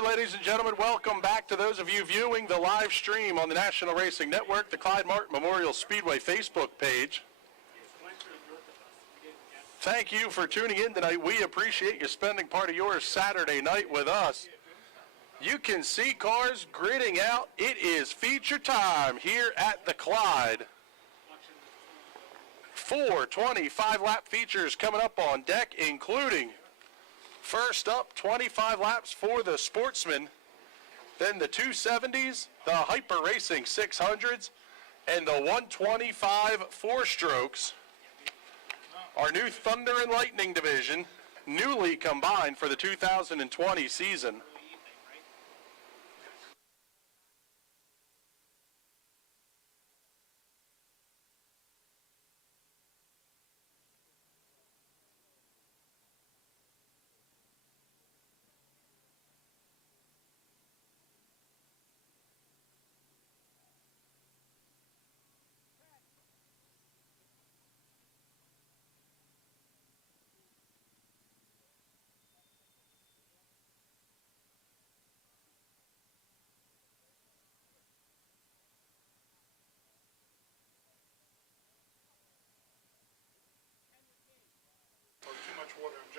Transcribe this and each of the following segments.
right, ladies and gentlemen, welcome back to those of you viewing the live stream on the National Racing Network, the Clyde Martin Memorial Speedway Facebook page. Thank you for tuning in tonight. We appreciate you spending part of your Saturday night with us. You can see cars gridding out. It is feature time here at the Clyde. 4 25-lap features coming up on deck, including first up, 25 laps for the Sportsman, then the 270s, the Hyper Racing 600s, and the 125 four-strokes. Our new Thunder and Lightning division, newly combined for the 2020 season.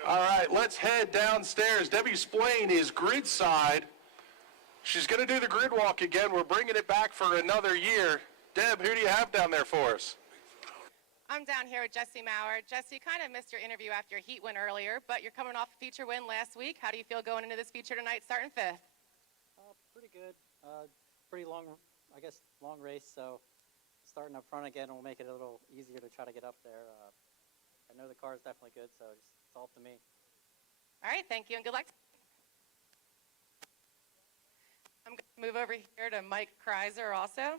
All right, let's head downstairs. Debbie Splain is grid side. She's going to do the grid walk again. We're bringing it back for another year. Deb, who do you have down there for us? I'm down here with Jesse Maurer. Jesse, kind of missed your interview after your heat win earlier, but you're coming off a feature win last week. How do you feel going into this feature tonight, starting fifth? Pretty good. Pretty long, I guess, long race, so starting up front again will make it a little easier to try to get up there. I know the car is definitely good, so it's all up to me. All right, thank you, and good luck. I'm going to move over here to Mike Kreiser also.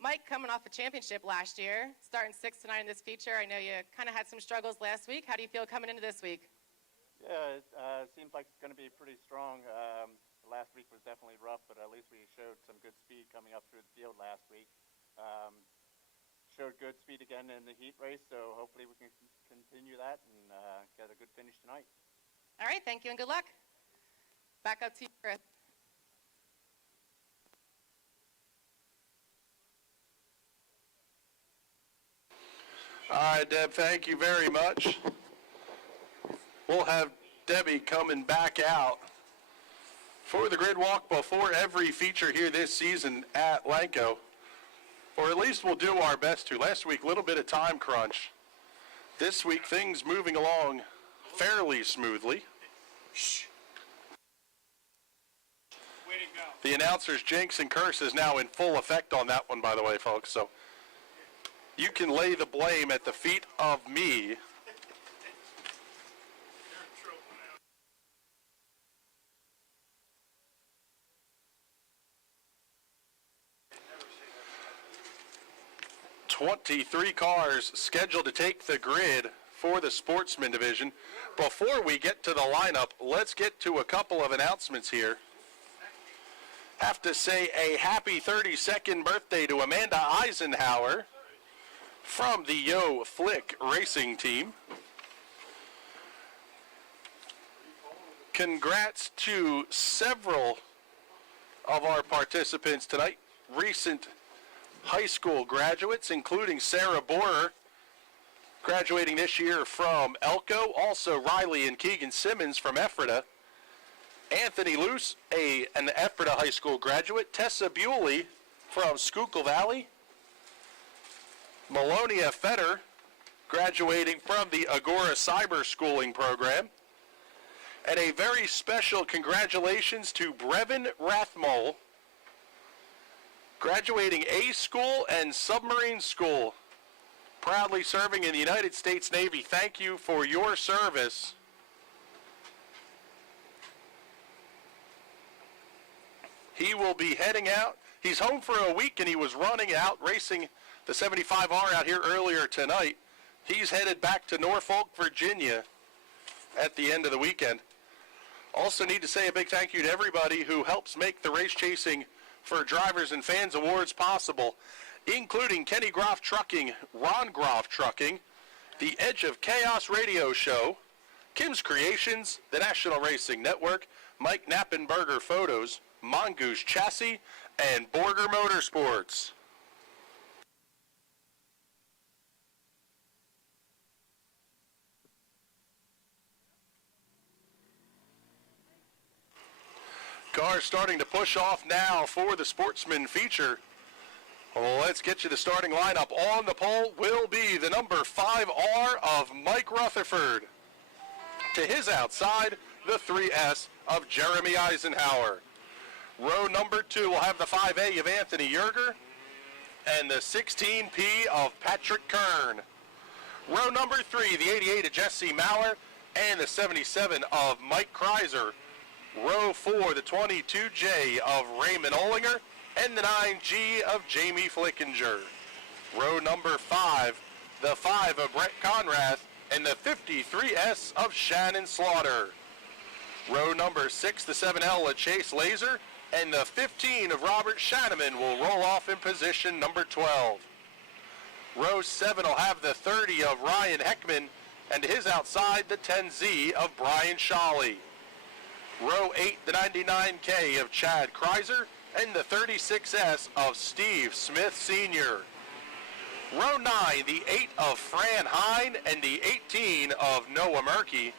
Mike, coming off a championship last year, starting 6th tonight in this feature. I know you kind of had some struggles last week. How do you feel coming into this week? Yeah, it seems like it's going to be pretty strong. Last week was definitely rough, but at least we showed some good speed coming up through the field last week. Showed good speed again in the heat race, so hopefully we can continue that and get a good finish tonight. All right, thank you and good luck. Back up to you, Chris. All right, Deb, thank you very much. We'll have Debbie coming back out for the grid walk before every feature here this season at Lanco. Or at least we'll do our best to. Last week, a little bit of time crunch. This week, things moving along fairly smoothly. Shh. Way to go. The announcer's jinx and curse is now in full effect on that one, by the way, folks. So you can lay the blame at the feet of me. You're in trouble now. 23 cars scheduled to take the grid for the Sportsman division. Before we get to the lineup, let's get to a couple of announcements here. Have to say a happy 32nd birthday to Amanda Eisenhower from the Yo Flick Racing Team. Congrats to several of our participants tonight, recent high school graduates, including Sarah Borer, graduating this year from Elko. Also Riley and Keegan Simmons from Ephrata. Anthony Luce, an Ephrata High School graduate. Tessa Bewley from Schuylkill Valley. Melonia Fetter, graduating from the Agora Cyber Schooling Program. And a very special congratulations to Brevin Rathmole, graduating A School and Submarine School, proudly serving in the United States Navy. Thank you for your service. He will be heading out. He's home for a week, and he was running out, racing the 75R out here earlier tonight. He's headed back to Norfolk, Virginia at the end of the weekend. Also need to say a big thank you to everybody who helps make the Race Chasing for Drivers and Fans Awards possible, including Kenny Groff Trucking, Ron Groff Trucking, the Edge of Chaos Radio Show, Kim's Creations, the National Racing Network, Mike Knappenberger Photos, Mongoose Chassis, and Borger Motorsports. Cars starting to push off now for the Sportsman feature. Well, let's get you the starting lineup. On the pole will be the number 5R of Mike Rutherford. To his outside, the 3S of Jeremy Eisenhower. Row number 2 will have the 5A of Anthony Yerger and the 16P of Patrick Kern. Row number 3, the 88 of Jesse Maurer and the 77 of Mike Kreiser. Row 4, the 22J of Raymond Olinger and the 9G of Jamie Flickinger. Row number 5, the 5 of Brett Conrath and the 53S of Shannon Slaughter. Row number 6, the 7L of Chase Laser and the 15 of Robert Shanneman will roll off in position number 12. Row 7 will have the 30 of Ryan Heckman and to his outside the 10Z of Brian Shawley. Row 8, the 99K of Chad Kreiser and the 36S of Steve Smith Sr. Row 9, the 8 of Fran Hine and the 18 of Noah Murkey.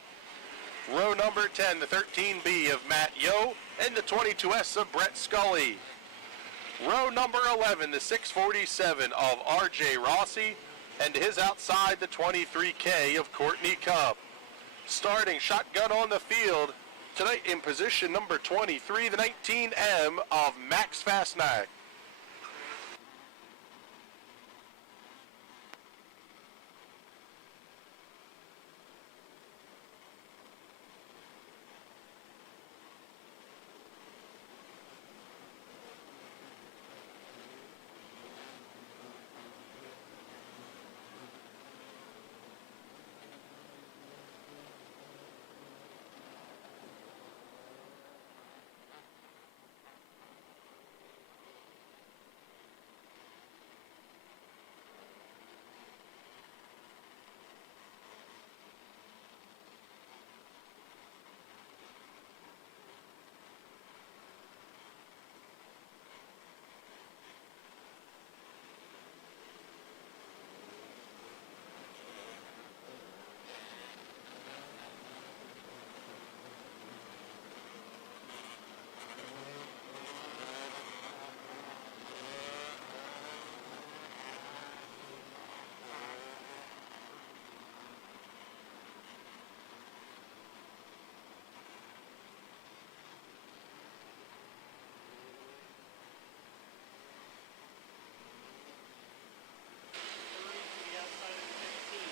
Row number 10, the 13B of Matt Yo and the 22S of Brett Scully. Row number 11, the 647 of RJ Rossi and to his outside the 23K of Courtney Cup. Starting shotgun on the field tonight in position number 23, the 19M of Max Fastnack.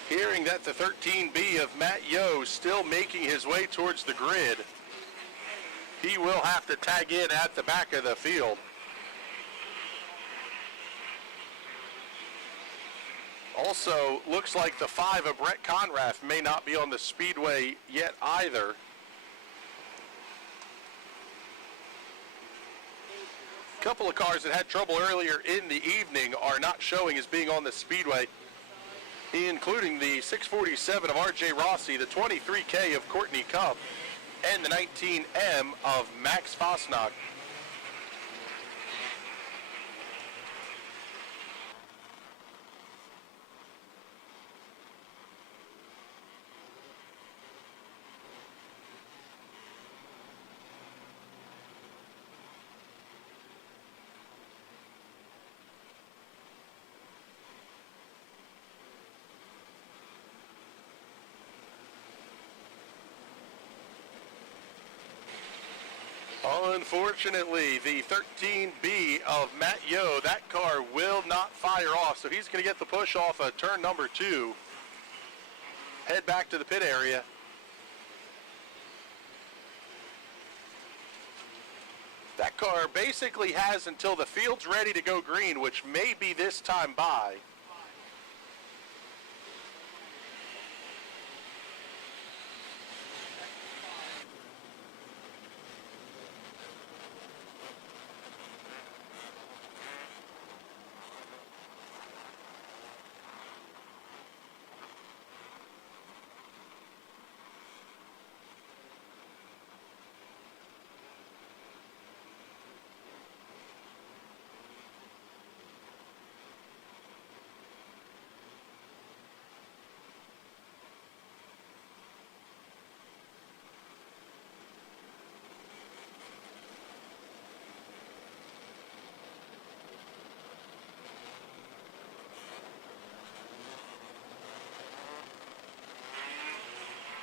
Hearing that the 13B of Matt Yo still making his way towards the grid, he will have to tag in at the back of the field. Also, looks like the 5 of Brett Conrath may not be on the speedway yet either. A couple of cars that had trouble earlier in the evening are not showing as being on the speedway, including the 647 of RJ Rossi, the 23K of Courtney Cup, and the 19M of Max Fosnock. Unfortunately, the 13B of Matt Yo, that car will not fire off, so he's going to get the push off of turn number 2. Head back to the pit area. That car basically has until the field's ready to go green, which may be this time by.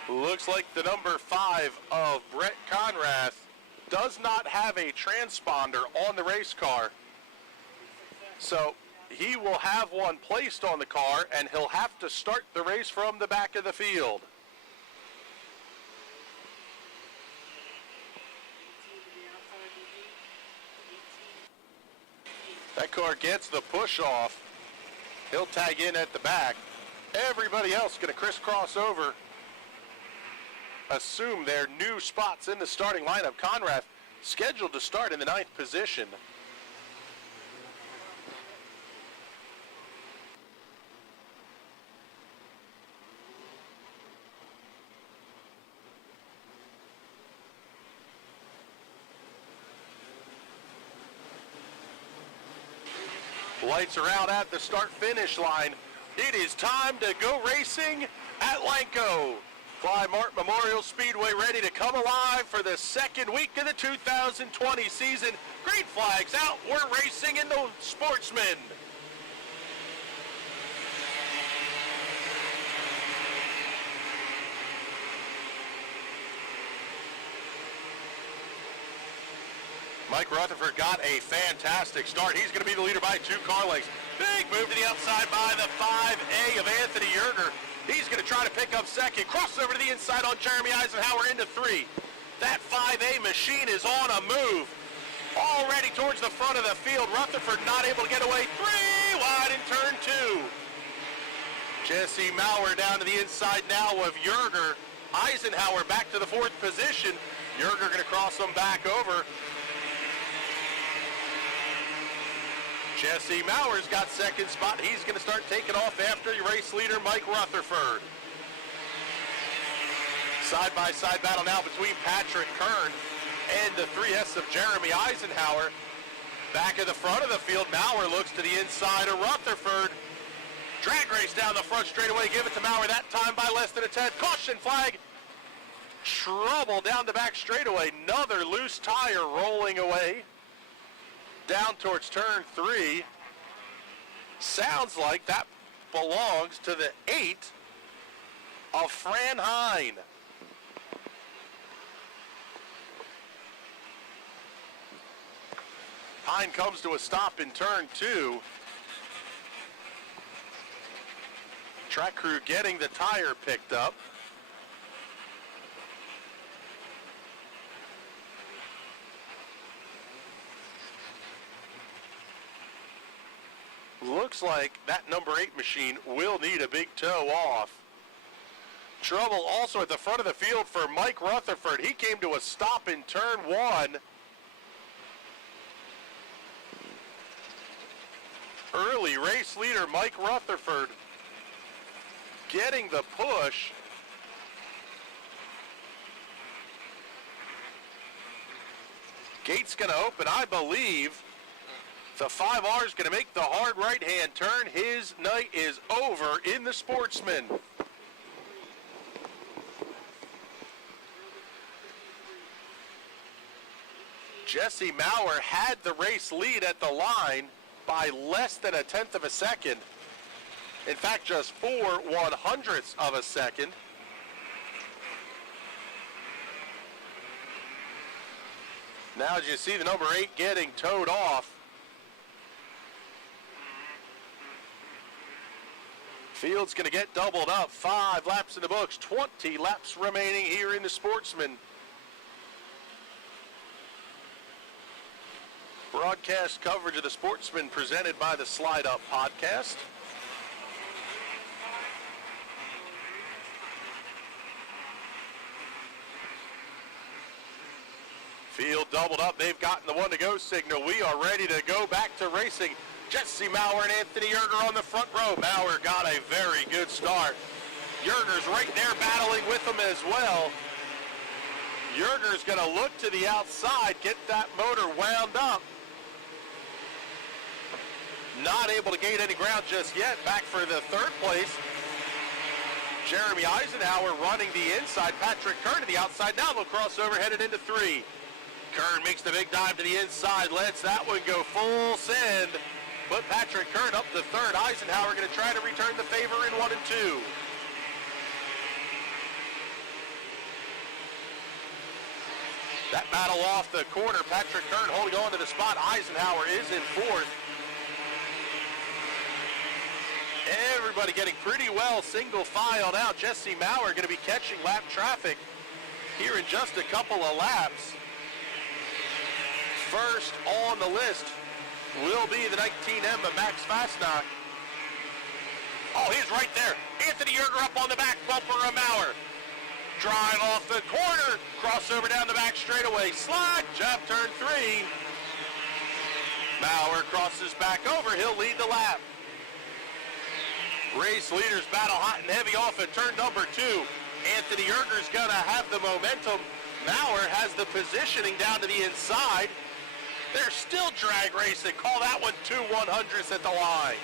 Looks like the number 5 of Brett Conrath does not have a transponder on the race car. So he will have one placed on the car, and he'll have to start the race from the back of the field. That car gets the push off. He'll tag in at the back. Everybody else going to crisscross over, assume their new spots in the starting lineup. Conrath scheduled to start in the 9th position. Lights are out at the start-finish line. It is time to go racing at Lanco. Clyde Martin Memorial Speedway ready to come alive for the second week of the 2020 season. Green flags out. We're racing in the Sportsman. Mike Rutherford got a fantastic start. He's going to be the leader by 2 car lengths. Big move to the outside by the 5A of Anthony Yerger. He's going to try to pick up second. Cross over to the inside on Jeremy Eisenhower into 3. That 5A machine is on a move. Already towards the front of the field. Rutherford not able to get away. 3 wide in turn 2. Jesse Maurer down to the inside now of Yerger. Eisenhower back to the 4th position. Yerger going to cross them back over. Jesse Mauer's got second spot. He's going to start taking off after race leader Mike Rutherford. Side-by-side battle now between Patrick Kern and the 3S of Jeremy Eisenhower. Back of the front of the field, Maurer looks to the inside of Rutherford. Drag race down the front straightaway. Give it to Maurer that time by less than a 10. Caution flag. Trouble down the back straightaway. Another loose tire rolling away. Down towards turn 3. Sounds like that belongs to the 8 of Fran Hine. Hine comes to a stop in turn 2. Track crew getting the tire picked up. Looks like that number 8 machine will need a big tow off. Trouble also at the front of the field for Mike Rutherford. He came to a stop in turn 1. Early race leader Mike Rutherford getting the push. Gate's going to open, I believe. The 5R is going to make the hard right-hand turn. His night is over in the Sportsman. Jesse Maurer had the race lead at the line by less than 1/10 of a second. In fact, just 4/100ths of a second. Now as you see the number 8 getting towed off. Field's going to get doubled up. 5 laps in the books. 20 laps remaining here in the Sportsman. Broadcast coverage of the Sportsman presented by the Slide Up Podcast. Field doubled up. They've gotten the 1 to go signal. We are ready to go back to racing. Jesse Maurer and Anthony Yerger on the front row. Maurer got a very good start. Yerger's right there battling with him as well. Yerger's going to look to the outside, get that motor wound up. Not able to gain any ground just yet. Back for the 3rd place. Jeremy Eisenhower running the inside. Patrick Kern to the outside. Now they'll cross over headed into 3. Kern makes the big dive to the inside. Lets that one go full send. But Patrick Kern up to 3rd. Eisenhower going to try to return the favor in 1 and 2. That battle off the corner, Patrick Kern holding on to the spot. Eisenhower is in fourth. Everybody getting pretty well single file now. Jesse Maurer going to be catching lap traffic here in just a couple of laps. First on the list will be the 19M of Max Fastnacht. Oh, he's right there. Anthony Yerger up on the back bumper of Maurer. Drive off the corner, crossover down the back straightaway, slide, jump turn 3. Maurer crosses back over, he'll lead the lap. Race leaders battle hot and heavy off at turn number 2. Anthony Yerger's gonna have the momentum. Maurer has the positioning down to the inside. They're still drag racing. Call that one 2 100ths at the line.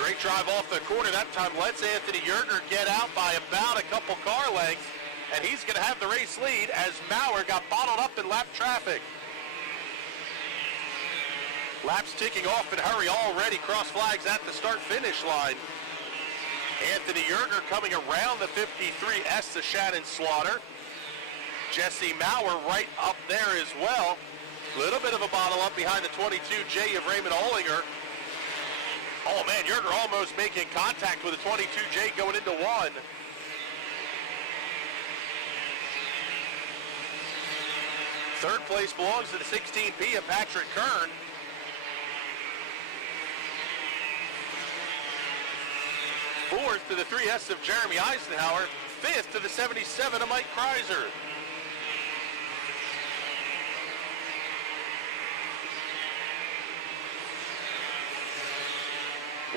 Great drive off the corner. That time lets Anthony Yerger get out by about a couple car lengths, and he's going to have the race lead as Maurer got bottled up in lap traffic. Laps ticking off in a hurry already. Cross flags at the start-finish line. Anthony Yerger coming around the 53S to Shannon Slaughter. Jesse Maurer right up there as well. Little bit of a bottle up behind the 22J of Raymond Ollinger. Oh man, Yerger almost making contact with the 22J going into 1. Third place belongs to the 16P of Patrick Kern. Fourth to the 3S of Jeremy Eisenhower. Fifth to the 77 of Mike Kreiser.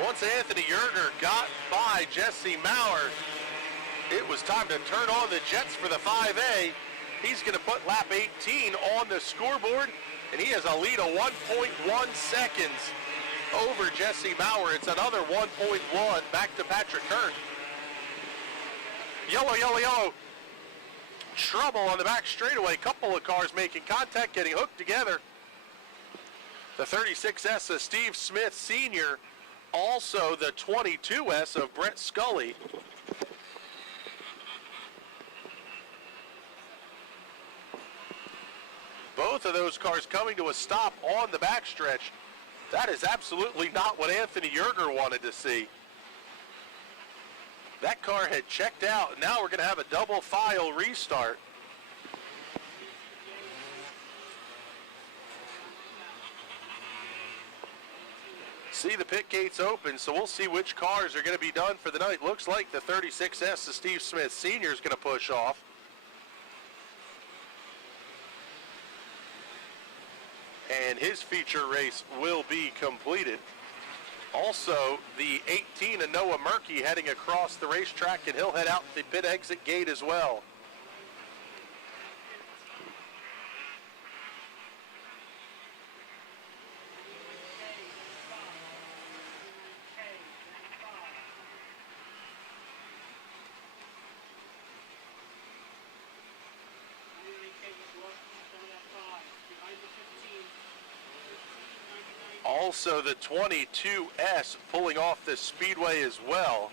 Once Anthony Yerger got by Jesse Maurer, it was time to turn on the jets for the 5A. He's going to put lap 18 on the scoreboard, and he has a lead of 1.1 seconds over Jesse Maurer. It's another 1.1 back to Patrick Kern. Yellow, yellow, yellow. Trouble on the back straightaway. Couple of cars making contact, getting hooked together. The 36S of Steve Smith Sr., also the 22S of Brett Scully. Both of those cars coming to a stop on the backstretch. That is absolutely not what Anthony Yerger wanted to see. That car had checked out, and now we're going to have a double file restart. See the pit gates open, so we'll see which cars are going to be done for the night. Looks like the 36S of Steve Smith Sr. is going to push off. And his feature race will be completed. Also, the 18 of Noah Murkey heading across the racetrack, and he'll head out the pit exit gate as well. Also, the 22S pulling off the speedway as well.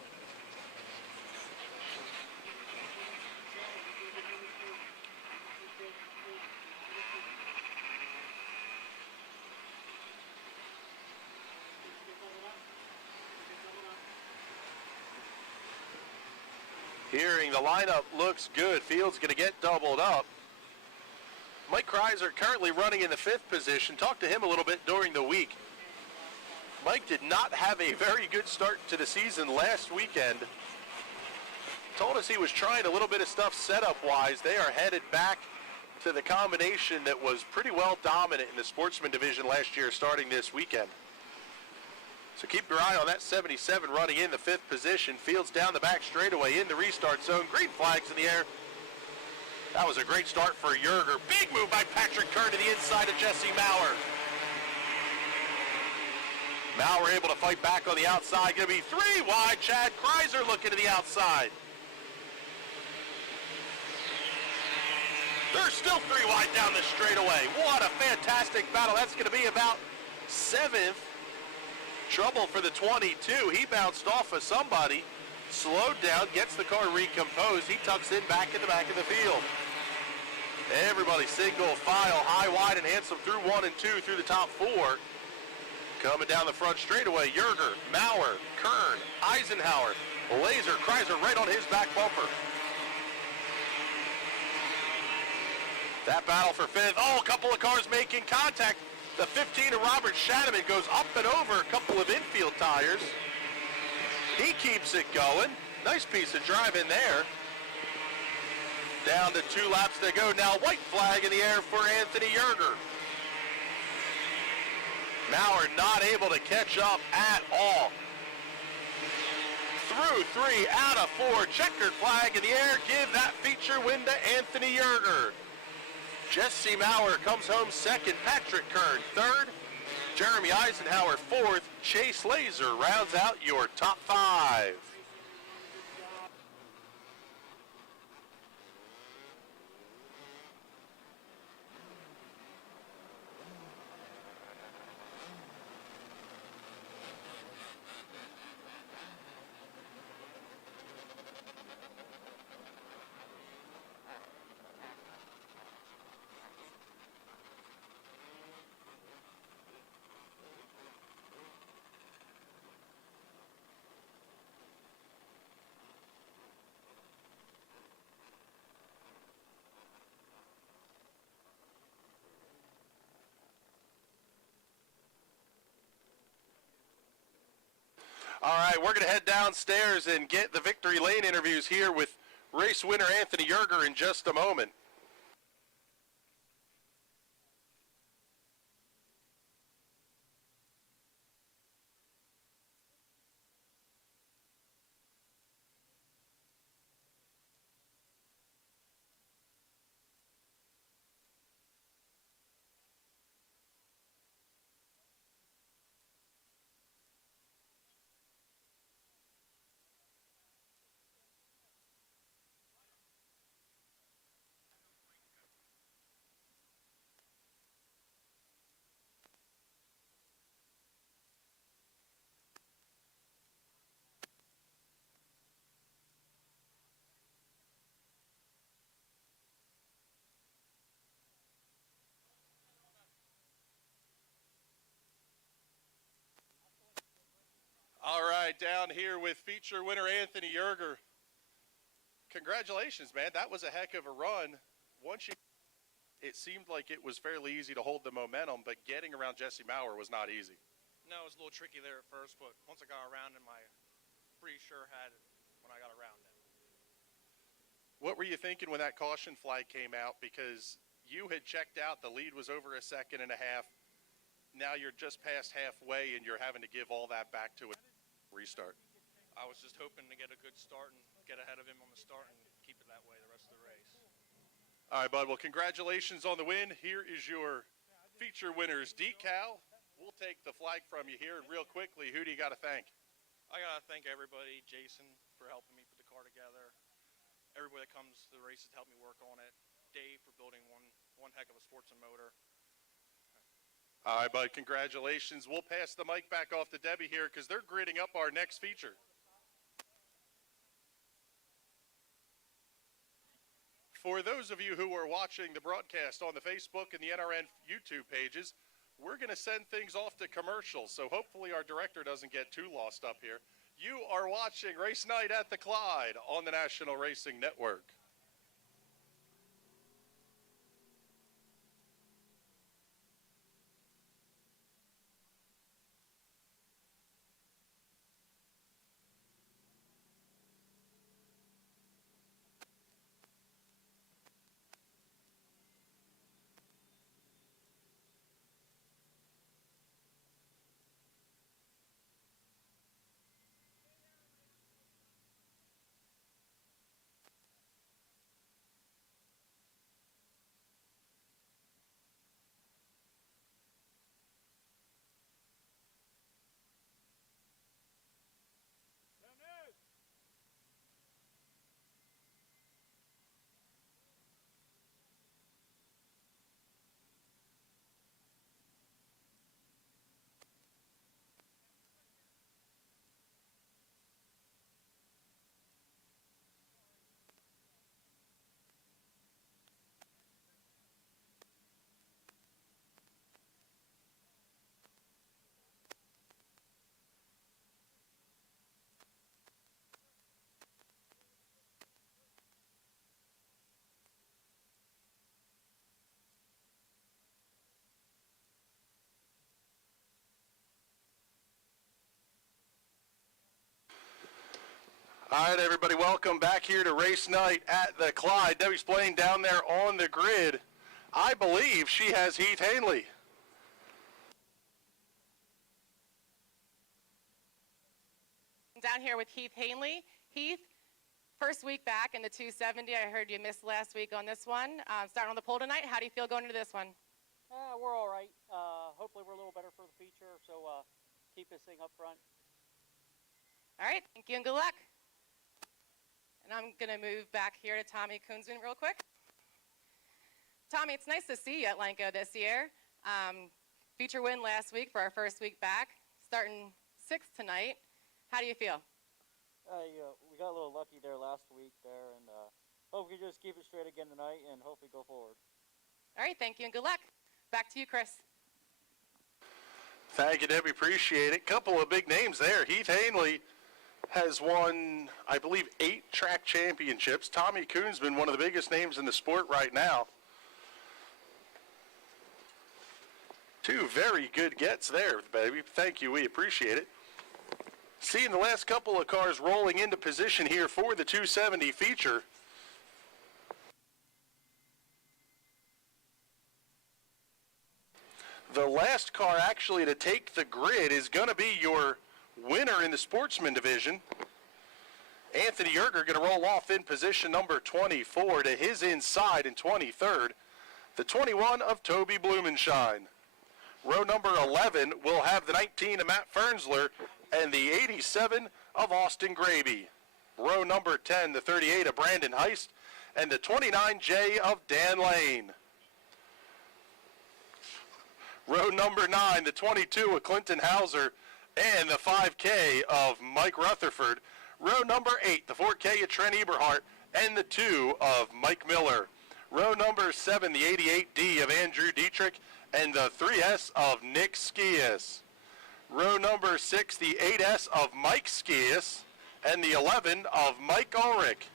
Hearing the lineup looks good. Field's going to get doubled up. Mike Kreiser currently running in the 5th position. Talked to him a little bit during the week. Mike did not have a very good start to the season last weekend. Told us he was trying a little bit of stuff setup-wise. They are headed back to the combination that was pretty well dominant in the Sportsman division last year starting this weekend. So keep your eye on that 77 running in the 5th position. Fields down the back straightaway in the restart zone. Green flags in the air. That was a great start for Yerger. Big move by Patrick Kern to the inside of Jesse Maurer. Maurer able to fight back on the outside. Going to be 3 wide. Chad Kreiser looking to the outside. They're still 3 wide down the straightaway. What a fantastic battle. That's going to be about 7th. Trouble for the 22. He bounced off of somebody. slowed down, gets the car recomposed. He tucks in back in the back of the field. Everybody single file, high, wide, and handsome through 1 and 2 through the top 4. Coming down the front straightaway, Yerger, Maurer, Kern, Eisenhower, Laser, Kreiser right on his back bumper. That battle for 5th. Oh, a couple of cars making contact. The 15 of Robert Shanaman goes up and over a couple of infield tires. He keeps it going. Nice piece of driving there. Down to 2 laps to go. Now white flag in the air for Anthony Yerger. Maurer not able to catch up at all. Through 3 out of 4. Checkered flag in the air. Give that feature win to Anthony Yerger. Jesse Maurer comes home 2nd. Patrick Kern 3rd. Jeremy Eisenhower 4th. Chase Laser rounds out your top 5. All right, we're going to head downstairs and get the victory lane interviews here with race winner Anthony Yerger in just a moment. All right, down here with feature winner Anthony Yerger. Congratulations, man. That was a heck of a run. It seemed like it was fairly easy to hold the momentum, but getting around Jesse Maurer was not easy. No, it was a little tricky there at first, but once I got around him, I pretty sure had it when I got around him. What were you thinking when that caution flag came out? Because you had checked out, the lead was over a 1.5 seconds. Now you're just past halfway and you're having to give all that back to a restart. I was just hoping to get a good start and get ahead of him on the start and keep it that way the rest of the race. All right, bud. Well, congratulations on the win. Here is your feature winner's decal. We'll take the flag from you here. And real quickly, who do you got to thank? I got to thank everybody, Jason for helping me put the car together, everybody that comes to the races to help me work on it, Dave for building one heck of a Sportsman motor. All right, bud. Congratulations. We'll pass the mic back off to Debbie here because they're gridding up our next feature. For those of you who are watching the broadcast on the Facebook and the NRN YouTube pages, we're going to send things off to commercials, so hopefully our director doesn't get too lost up here. You are watching Race Night at the Clyde on the National Racing Network. All right, everybody, welcome back here to race night at the Clyde. Debbie's playing down there on the grid. I believe she has Heath Hanley. Down here with Heath Hanley. Heath, first week back in the 270. I heard you missed last week on this one. Starting on the pole tonight, how do you feel going into this one? We're all right. Hopefully we're a little better for the feature, so keep this thing up front. All right, thank you and good luck. And I'm going to move back here to Tommy Kunzman real quick. Tommy, it's nice to see you at Lanco this year. Feature win last week for our first week back, starting 6th tonight. How do you feel? We got a little lucky there last week there, and hope we just keep it straight again tonight and hopefully go forward. All right, thank you and good luck. Back to you, Chris. Thank you, Debbie. Appreciate it. Couple of big names there. Heath Hanley has won, I believe, 8 track championships. Tommy Kunzman, one of the biggest names in the sport right now. 2 very good gets there, baby. Thank you. We appreciate it. Seeing the last couple of cars rolling into position here for the 270 feature. The last car actually to take the grid is going to be your winner in the Sportsman division. Anthony Yerger going to roll off in position number 24 to his inside in 23rd. The 21 of Toby Blumenshine. Row number 11 will have the 19 of Matt Fernsler and the 87 of Austin Graby. Row number 10, the 38 of Brandon Heist, and the 29J of Dan Lane. Row number 9, the 22 of Clinton Hauser, and the 5K of Mike Rutherford. Row number 8, the 4K of Trent Eberhardt, and the 2 of Mike Miller. Row number 7, the 88D of Andrew Dietrich, and the 3S of Nick Skias. Row number 6, the 8S of Mike Skias, and the 11 of Mike Ulrich.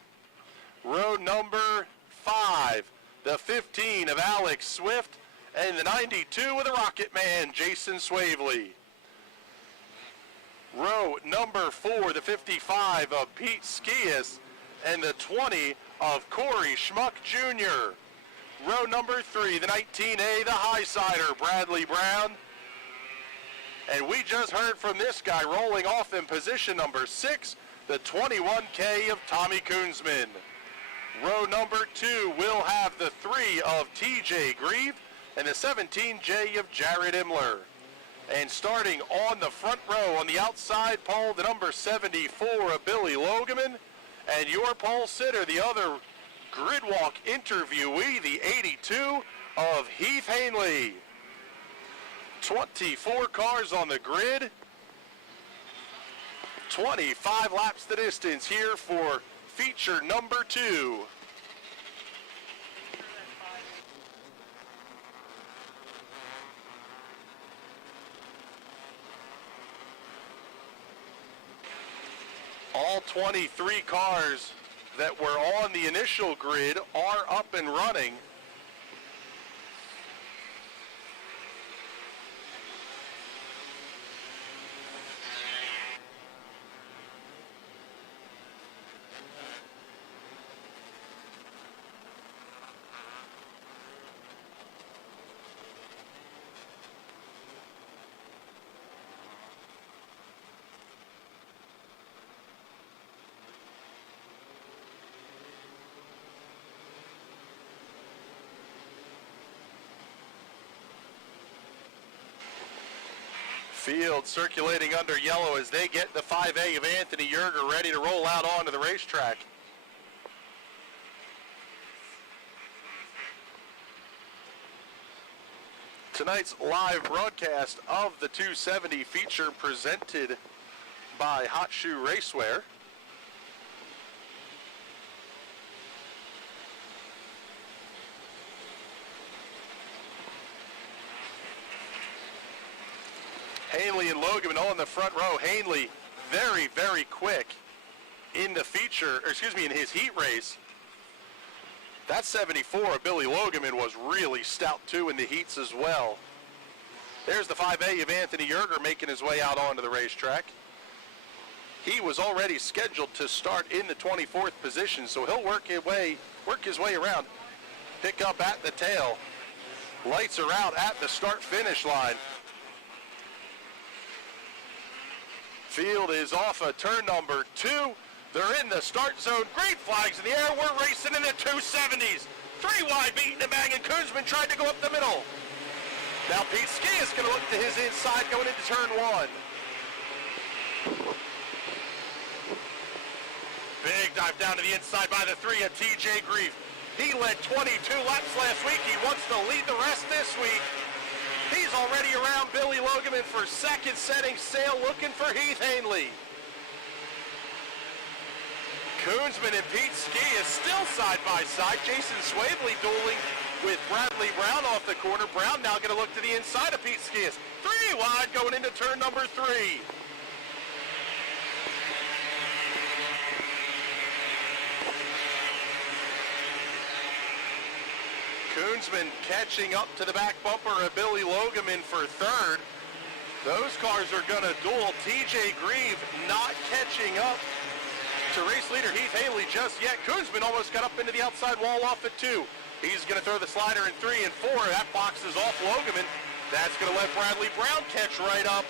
Row number 5, the 15 of Alex Swift, and the 92 of the Rocket Man, Jason Swavely. Row number 4, the 55 of Pete Skias, and the 20 of Corey Schmuck Jr. Row number 3, the 19A, the Highsider, Bradley Brown. And we just heard from this guy rolling off in position number 6, the 21K of Tommy Kunzman. Row number 2 will have the 3 of TJ Grieve and the 17J of Jared Imler. And starting on the front row on the outside pole, the number 74 of Billy Logeman, and your pole sitter, the other grid walk interviewee, the 82 of Heath Hanley. 24 cars on the grid, 25 laps the distance here for feature number 2. All 23 cars that were on the initial grid are up and running. Field circulating under yellow as they get the 5A of Anthony Yerger ready to roll out onto the racetrack. Tonight's live broadcast of the 270 feature presented by Hot Shoe Racewear. Hanley and Logan on the front row. Hanley very, very quick in the feature, or excuse me, in his heat race. That 74 of Billy Logeman was really stout too in the heats as well. There's the 5A of Anthony Yerger making his way out onto the racetrack. He was already scheduled to start in the 24th position, so he'll work his way around, pick up at the tail. Lights are out at the start-finish line. Field is off of turn number 2. They're in the start zone. Green flags in the air. We're racing in the 270s. 3 wide, beating and banging. Koonsman tried to go up the middle. Now Pete Ski is going to look to his inside going into turn 1. Big dive down to the inside by the 3 of TJ Grief. He led 22 laps last week. He wants to lead the rest this week. He's already around Billy Logeman for second, setting sail, looking for Heath Hanley. Koonsman and Pete Ski is still side by side. Jason Swavely dueling with Bradley Brown off the corner. Brown now going to look to the inside of Pete Ski. 3 wide going into turn number 3. Koonsman catching up to the back bumper of Billy Logeman for third. Those cars are going to duel. TJ Grieve not catching up to race leader Heath Haley just yet. Koonsman almost got up into the outside wall off at 2. He's going to throw the slider in 3 and 4. That boxes off Logeman. That's going to let Bradley Brown catch right up.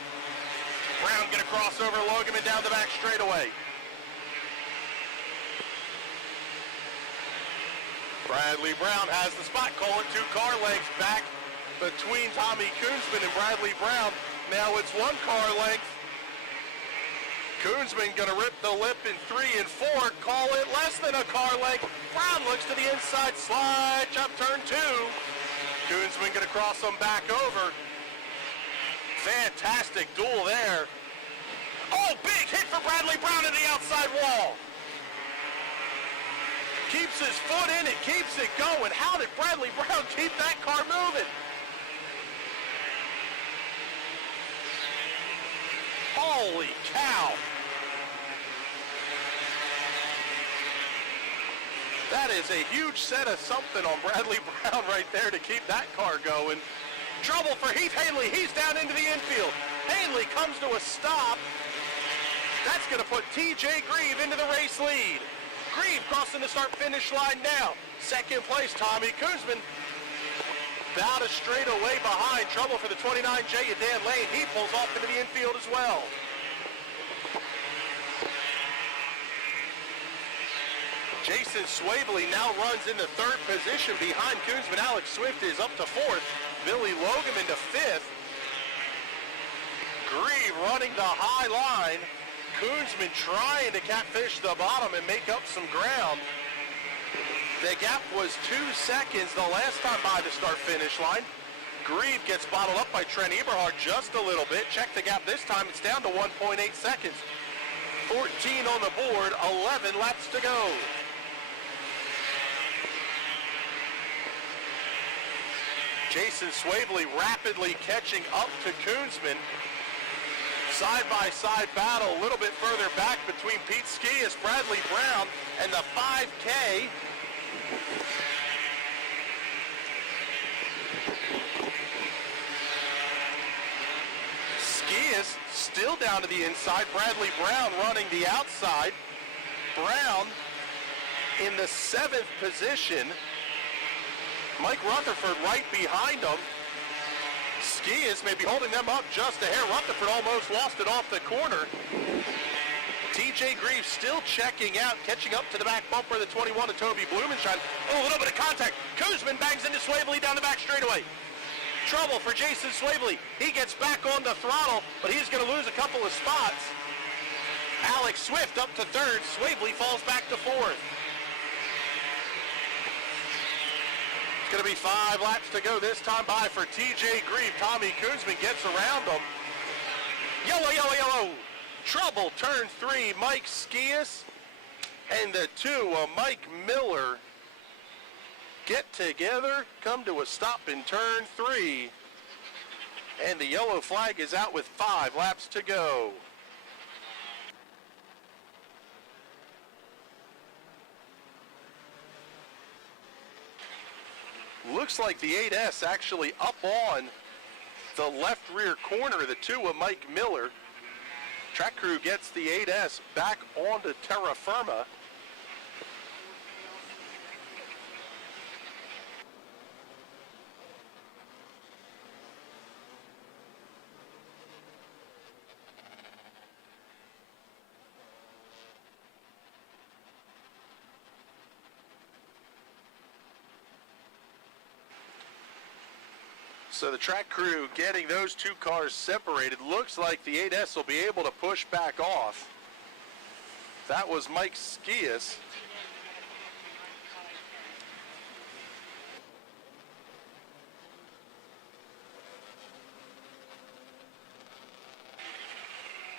Brown going to cross over Logeman down the back straightaway. Bradley Brown has the spot. Call it 2 car lengths back between Tommy Koonsman and Bradley Brown. Now it's 1 car length. Koonsman going to rip the lip in 3 and 4. Call it less than a car length. Brown looks to the inside, slide, jump turn 2. Koonsman going to cross them back over. Fantastic duel there. Oh, big hit for Bradley Brown in the outside wall. Keeps his foot in it, keeps it going. How did Bradley Brown keep that car moving? Holy cow. That is a huge set of something on Bradley Brown right there to keep that car going. Trouble for Heath Hanley. He's down into the infield. Hanley comes to a stop. That's going to put TJ Grieve into the race lead. Grieve crossing the start-finish line now. Second place, Tommy Koonsman. About a straightaway behind. Trouble for the 29J of Dan Lane. He pulls off into the infield as well. Jason Swavely now runs in the 3rd position behind Koonsman. Alex Swift is up to 4th. Billy Logeman to 5th. Grieve running the high line. Koonsman trying to catfish the bottom and make up some ground. The gap was 2 seconds the last time by the start-finish line. Grieve gets bottled up by Trent Eberhard just a little bit. Check the gap this time. It's down to 1.8 seconds. 14 on the board, 11 laps to go. Jason Swavely rapidly catching up to Koonsman. Side-by-side battle a little bit further back between Pete Skias, Bradley Brown, and the 5K. Skias still down to the inside. Bradley Brown running the outside. Brown in the 7th position. Mike Rutherford right behind him. Skias may be holding them up just a hair. Rutherford almost lost it off the corner. TJ Grieve still checking out, catching up to the back bumper of the 21 of Toby Blumenschein. Oh, a little bit of contact. Koonsman bangs into Swavely down the back straightaway. Trouble for Jason Swavely. He gets back on the throttle, but he's going to lose a couple of spots. Alex Swift up to 3rd. Swavely falls back to 4th. It's going to be 5 laps to go this time by for TJ Grieve. Tommy Koonsman gets around him. Yellow, yellow, yellow. Trouble, turn 3, Mike Skias. And the 2 of Mike Miller get together, come to a stop in turn 3. And the yellow flag is out with 5 laps to go. Looks like the 8S actually up on the left rear corner of the 2 of Mike Miller. Track crew gets the 8S back onto terra firma. So the track crew getting those two cars separated. Looks like the 8S will be able to push back off. That was Mike Skias.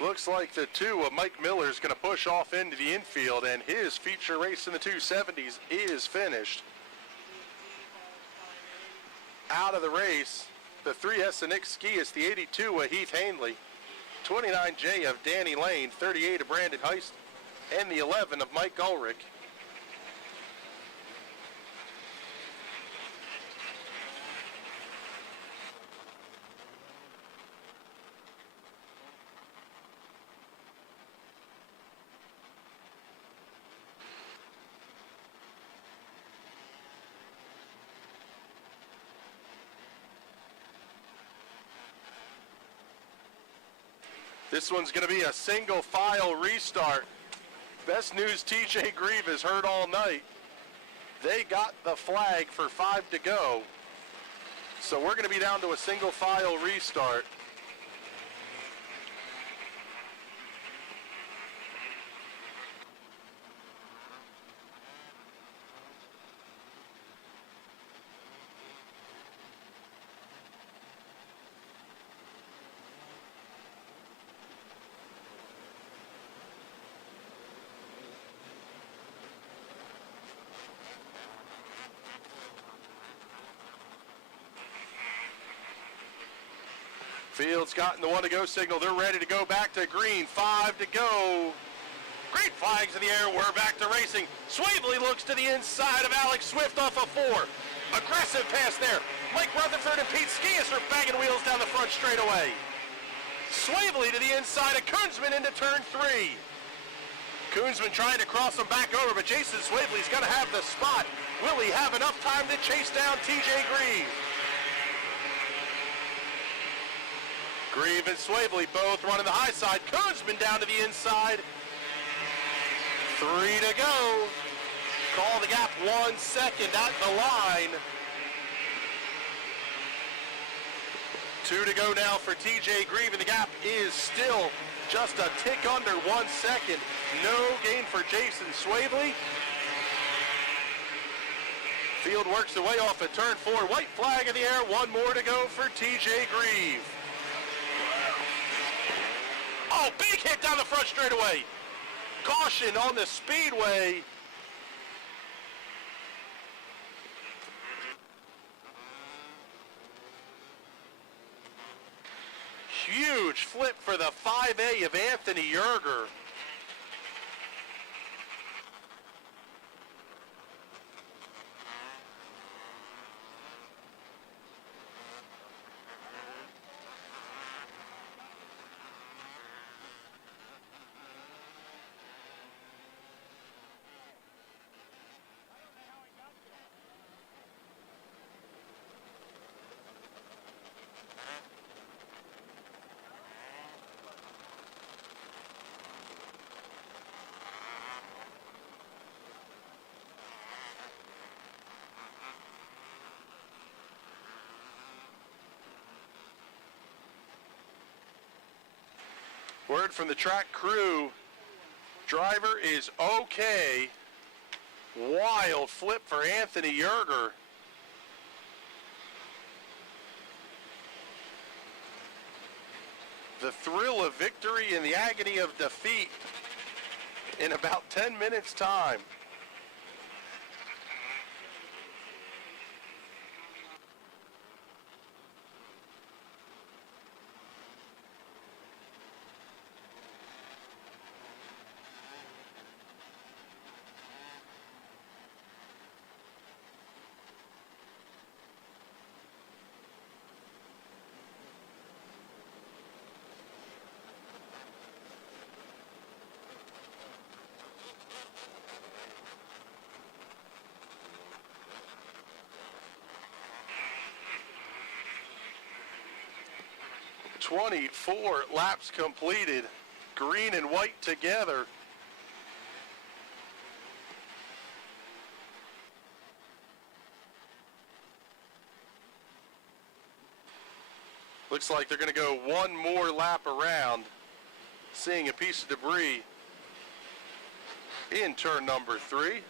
Looks like the two of Mike Miller is going to push off into the infield, and his feature race in the 270s is finished. Out of the race, the 3S of Nick Skias, the 82 of Heath Hanley, 29J of Danny Lane, 38 of Brandon Heist, and the 11 of Mike Ulrich. This one's going to be a single file restart. Best news TJ Grieve has heard all night. They got the flag for 5 to go. So we're going to be down to a single file restart. Field's gotten the 1 to go signal. They're ready to go back to green. 5 to go. Great flags in the air. We're back to racing. Swavely looks to the inside of Alex Swift off of 4. Aggressive pass there. Mike Rutherford and Pete Skias are banging wheels down the front straightaway. Swavely to the inside of Koonsman into turn 3. Koonsman trying to cross him back over, but Jason Swavely's going to have the spot. Will he have enough time to chase down TJ Grieve? Grieve and Swavely both running the high side. Koonsman down to the inside. 3 to go. Call the gap 1 second at the line. 2 to go now for TJ Grieve, and the gap is still just a tick under 1 second. No gain for Jason Swavely. Field works the way off at turn 4. White flag in the air. 1 more to go for TJ Grieve. Oh, big hit down the front straightaway. Caution on the speedway. Huge flip for the 5A of Anthony Yerger. Word from the track crew, driver is okay. Wild flip for Anthony Yerger. The thrill of victory and the agony of defeat in about 10 minutes' time. 24 laps completed. Green and white together. Looks like they're going to go one more lap around, seeing a piece of debris in turn number 3.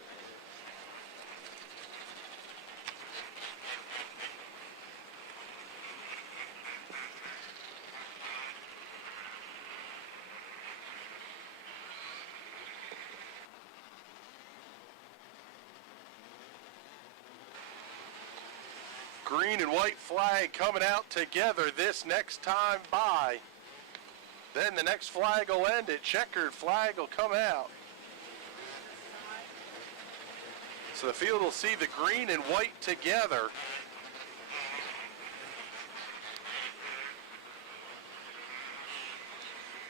Green and white flag coming out together this next time by. Then the next flag will end it. Checkered flag will come out. So the field will see the green and white together.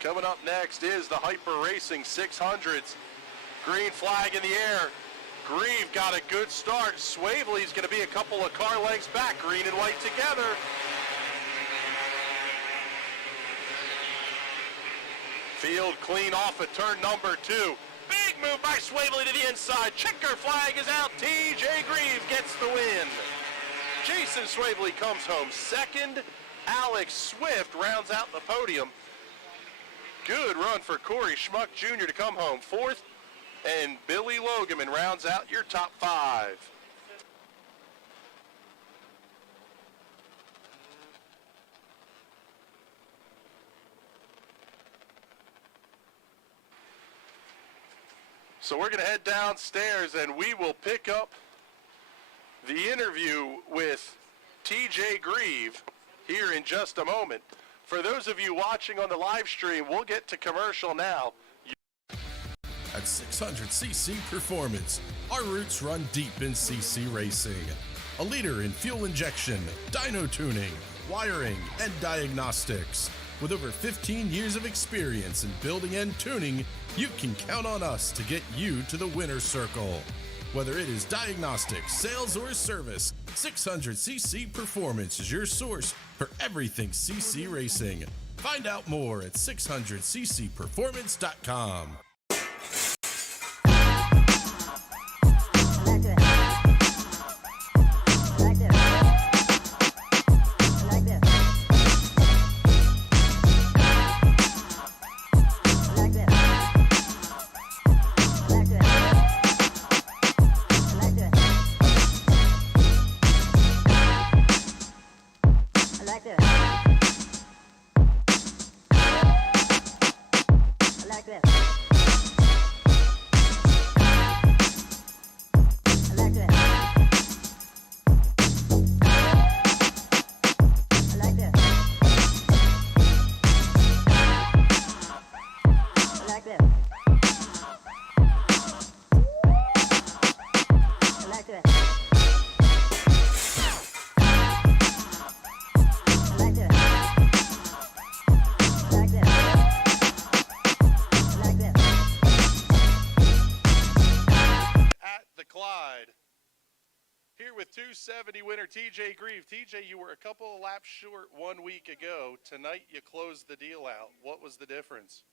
Coming up next is the Hyper Racing 600s. Green flag in the air. Grieve got a good start. Swavely's going to be a couple of car lengths back. Green and white together. Field clean off at turn number 2. Big move by Swavely to the inside. Checker flag is out. TJ Grieve gets the win. Jason Swavely comes home second. Alex Swift rounds out the podium. Good run for Corey Schmuck Jr. to come home fourth. And Billy Logeman rounds out your top 5. So we're going to head downstairs and we will pick up the interview with TJ Grieve here in just a moment. For those of you watching on the live stream, we'll get to commercial now. At 600cc Performance, our roots run deep in CC racing. A leader in fuel injection, dyno tuning, wiring, and diagnostics. With over 15 years of experience in building and tuning, you can count on us to get you to the winner's circle. Whether it is diagnostics, sales, or service, 600cc Performance is your source for everything CC racing. Find out more at 600ccperformance.com. Clyde. Here with 270 winner TJ Grieve. TJ, you were a couple of laps short 1 week ago. Tonight you closed the deal out. What was the difference?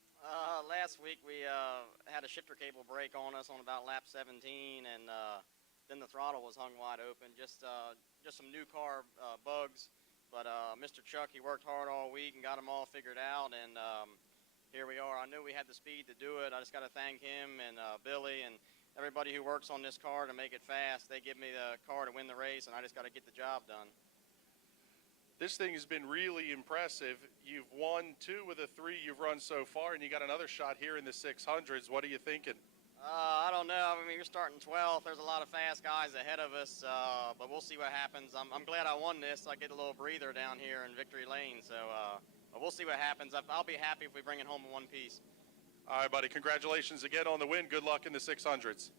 Last week we had a shifter cable break on us on about lap 17, and then the throttle was hung wide open. Just some new car bugs, but Mr. Chuck, he worked hard all week and got them all figured out, and here we are. I knew we had the speed to do it. I just got to thank him and Billy and everybody who works on this car to make it fast. They give me the car to win the race, and I just got to get the job done. This thing has been really impressive. You've won 2 of the 3 you've run so far, and you got another shot here in the 600s. What are you thinking? I don't know. I mean, you're starting 12th. There's a lot of fast guys ahead of us, but we'll see what happens. I'm glad I won this. So I get a little breather down here in victory lane, so but we'll see what happens. I'll be happy if we bring it home in one piece. All right, buddy. Congratulations again on the win. Good luck in the 600s.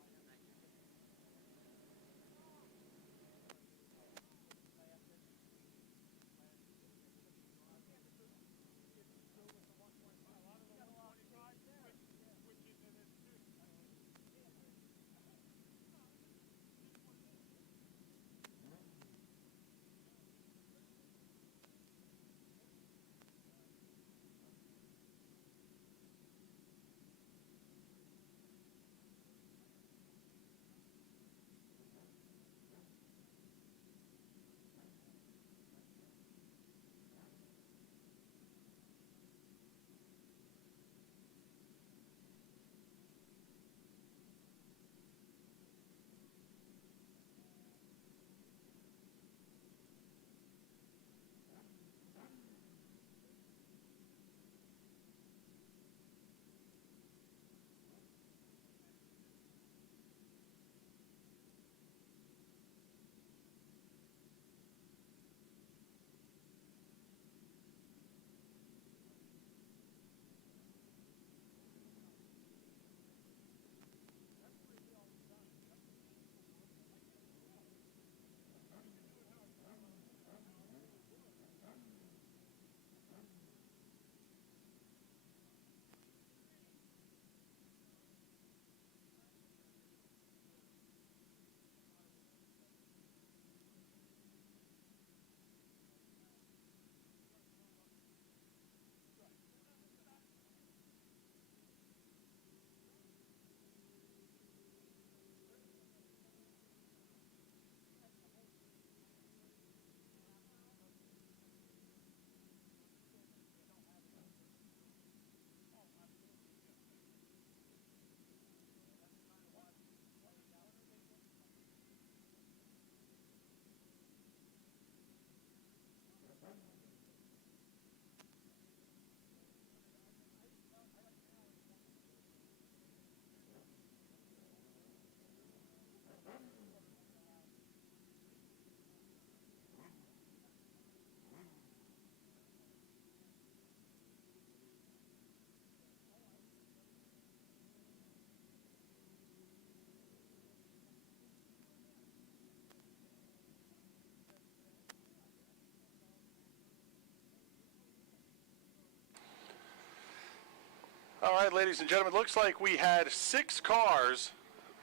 All right, ladies and gentlemen, looks like we had 6 cars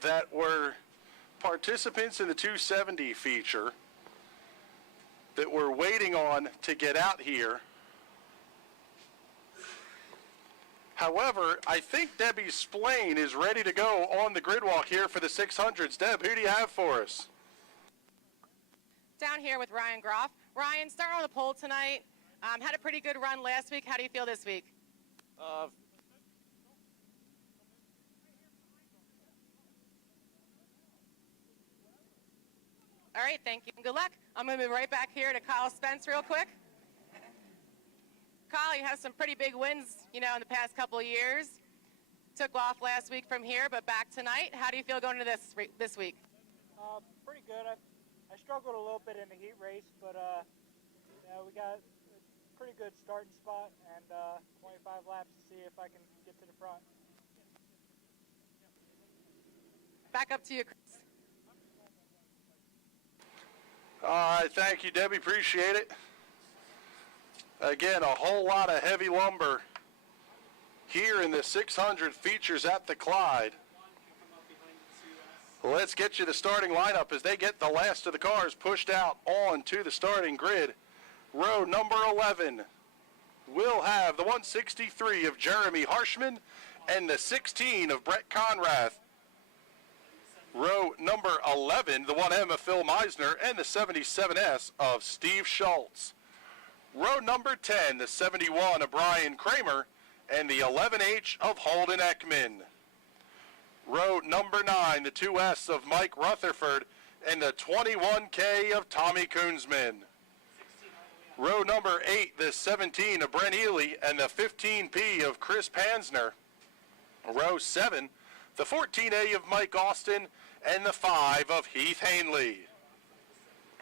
that were participants in the 270 feature that we're waiting on to get out here. However, I think Debbie Splain is ready to go on the grid walk here for the 600s. Deb, who do you have for us? Down here with Ryan Groff. Ryan, starting on the pole tonight. Had a pretty good run last week. How do you feel this week? All right, thank you and good luck. I'm going to move right back here to Kyle Spence real quick. Kyle, you have some pretty big wins, in the past couple of years. Took off last week from here, but back tonight. How do you feel going into this week? Pretty good. I struggled a little bit in the heat race, but we got a pretty good starting spot and 25 laps to see if I can get to the front. Back up to you, Chris. All right, thank you, Debbie. Appreciate it. Again, a whole lot of heavy lumber here in the 600 features at the Clyde. Let's get you the starting lineup as they get the last of the cars pushed out onto the starting grid. Row number 11 will have the 163 of Jeremy Harshman and the 16 of Brett Conrath. Row number 11, the 1M of Phil Meisner and the 77S of Steve Schultz. Row number 10, the 71 of Brian Kramer and the 11H of Holden Ekman. Row number 9, the 2S of Mike Rutherford and the 21K of Tommy Koonsman. Row number 8, the 17 of Brent Ely and the 15P of Chris Pansner. Row 7, the 14A of Mike Austin and the 5 of Heath Hanley.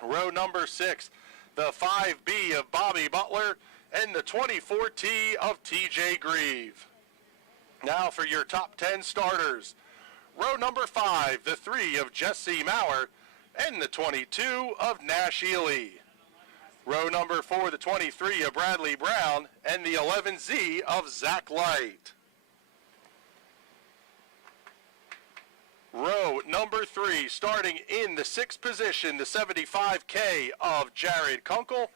Row number 6, the 5B of Bobby Butler and the 24T of TJ Grieve. Now for your top 10 starters. Row number 5, the 3 of Jesse Maurer and the 22 of Nash Ely. Row number 4, the 23 of Bradley Brown and the 11Z of Zach Light. Row number 3, starting in the 6th position, the 75K of Jared Kunkel,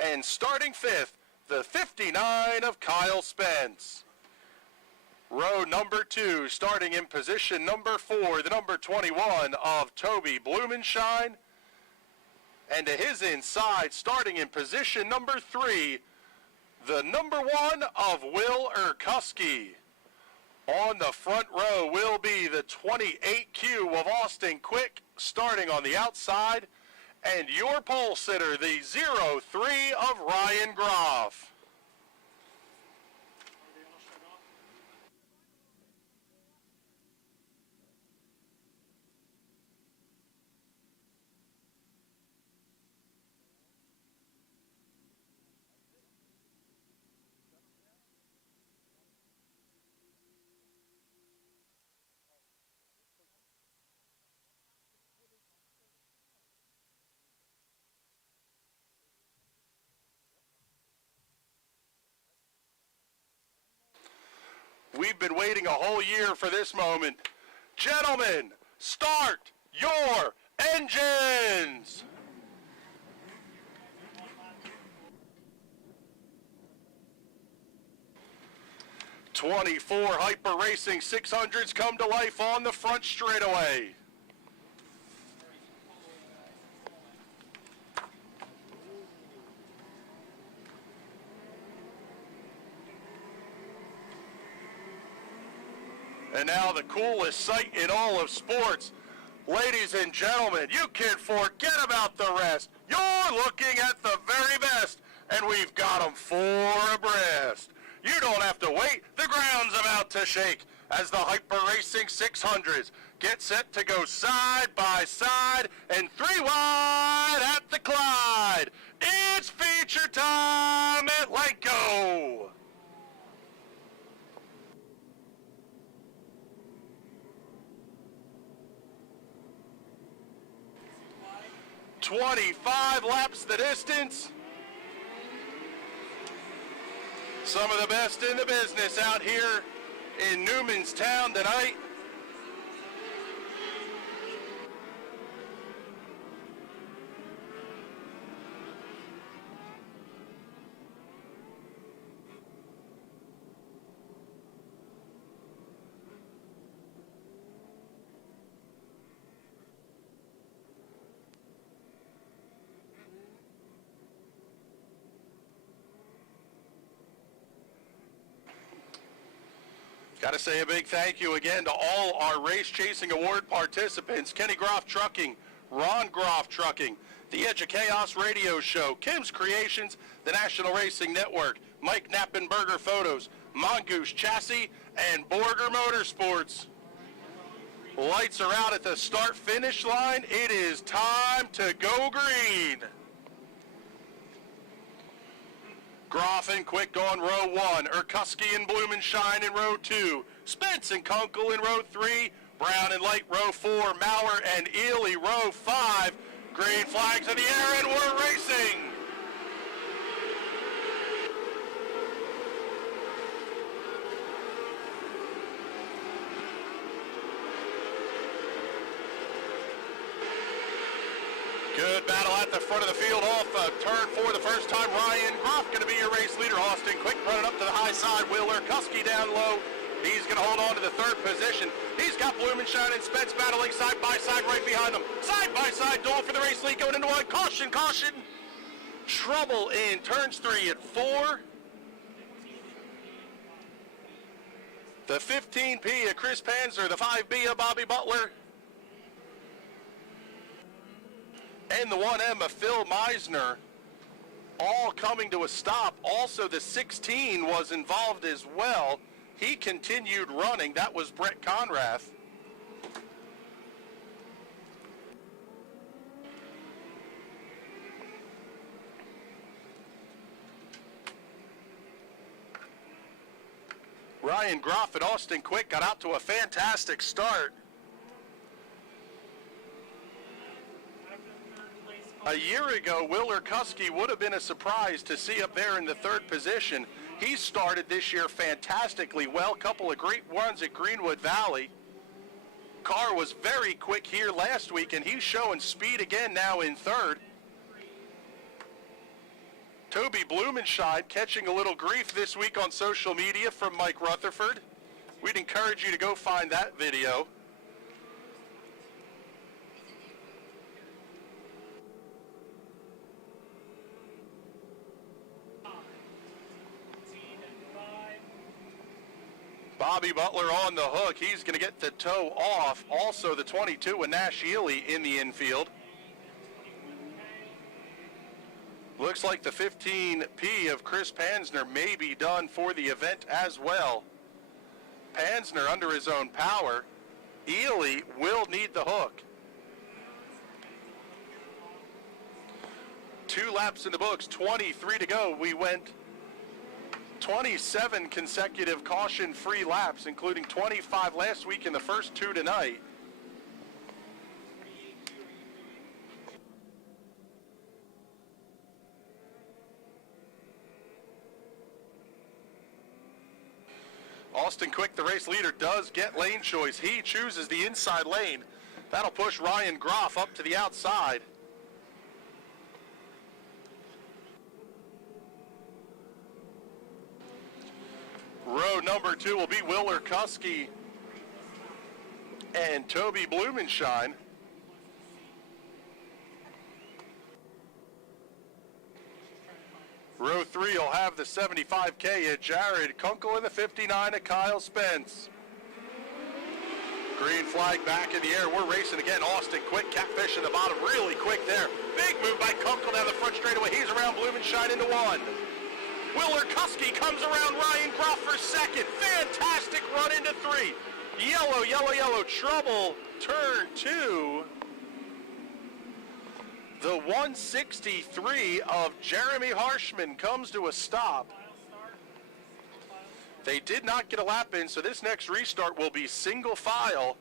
and starting 5th, the 59 of Kyle Spence. Row number 2, starting in position number 4, the number 21 of Toby Blumenshine, and to his inside, starting in position number 3, the number 1 of Will Urkuski. On the front row will be the 28Q of Austin Quick, starting on the outside, and your pole sitter, the 03 of Ryan Groff. We've been waiting a whole year for this moment. Gentlemen, start your engines! '24 Hyper Racing 600s come to life on the front straightaway. And now the coolest sight in all of sports. Ladies and gentlemen, you can forget about the rest. You're looking at the very best, and we've got them 4 abreast. You don't have to wait. The ground's about to shake as the Hyper Racing 600s get set to go side by side and 3 wide at the Clyde. It's feature time at Lyco. 25 laps the distance. Some of the best in the business out here in Newmanstown tonight. Got to say a big thank you again to all our Race Chasing Award participants: Kenny Groff Trucking, Ron Groff Trucking, The Edge of Chaos Radio Show, Kim's Creations, the National Racing Network, Mike Knappenberger Photos, Mongoose Chassis, and Borger Motorsports. Lights are out at the start-finish line. It is time to go green. Groff and Quick on row 1, Erkuski and Blumenshine in row 2, Spence and Kunkel in row 3, Brown and Light row 4, Maurer and Ely row 5. Green flags in the air and we're racing. Good battle at the front of the field off turn 4 the first time. Ryan Groff going to be your race leader. Austin Quick running up to the high side. Will Erkuski down low. He's going to hold on to the third position. He's got Blumenshine and Spence battling side by side right behind them. Side by side duel for the race lead going into one. Caution, caution. Trouble in turns 3 and 4. The 15P of Chris Panzer, the 5B of Bobby Butler, and the 1M of Phil Meisner, all coming to a stop. Also, the 16 was involved as well. He continued running. That was Brett Conrath. Ryan Groff and Austin Quick got out to a fantastic start. A year ago, Will Erkuski would have been a surprise to see up there in the third position. He started this year fantastically well. Couple of great runs at Greenwood Valley. Car was very quick here last week, and he's showing speed again now in third. Toby Blumenscheid catching a little grief this week on social media from Mike Rutherford. We'd encourage you to go find that video. Bobby Butler on the hook. He's going to get the toe off. Also the 22 with Nash Ely in the infield. Looks like the 15P of Chris Pansner may be done for the event as well. Pansner under his own power. Ely will need the hook. 2 laps in the books, 23 to go. We went 27 consecutive caution-free laps, including 25 last week and the first 2 tonight. Austin Quick, the race leader, does get lane choice. He chooses the inside lane. That'll push Ryan Groff up to the outside. Row number 2 will be Will Erkuski and Toby Blumenschein. Row 3 will have the 75K at Jared Kunkel and the 59 at Kyle Spence. Green flag back in the air. We're racing again. Austin Quick, catfish in the bottom, really quick there. Big move by Kunkel down the front straightaway. He's around Blumenschein into 1. Will Erkuski comes around Ryan Groff for second. Fantastic run into 3. Yellow, yellow, yellow. Trouble. Turn 2. The 163 of Jeremy Harshman comes to a stop. They did not get a lap in, so this next restart will be single file.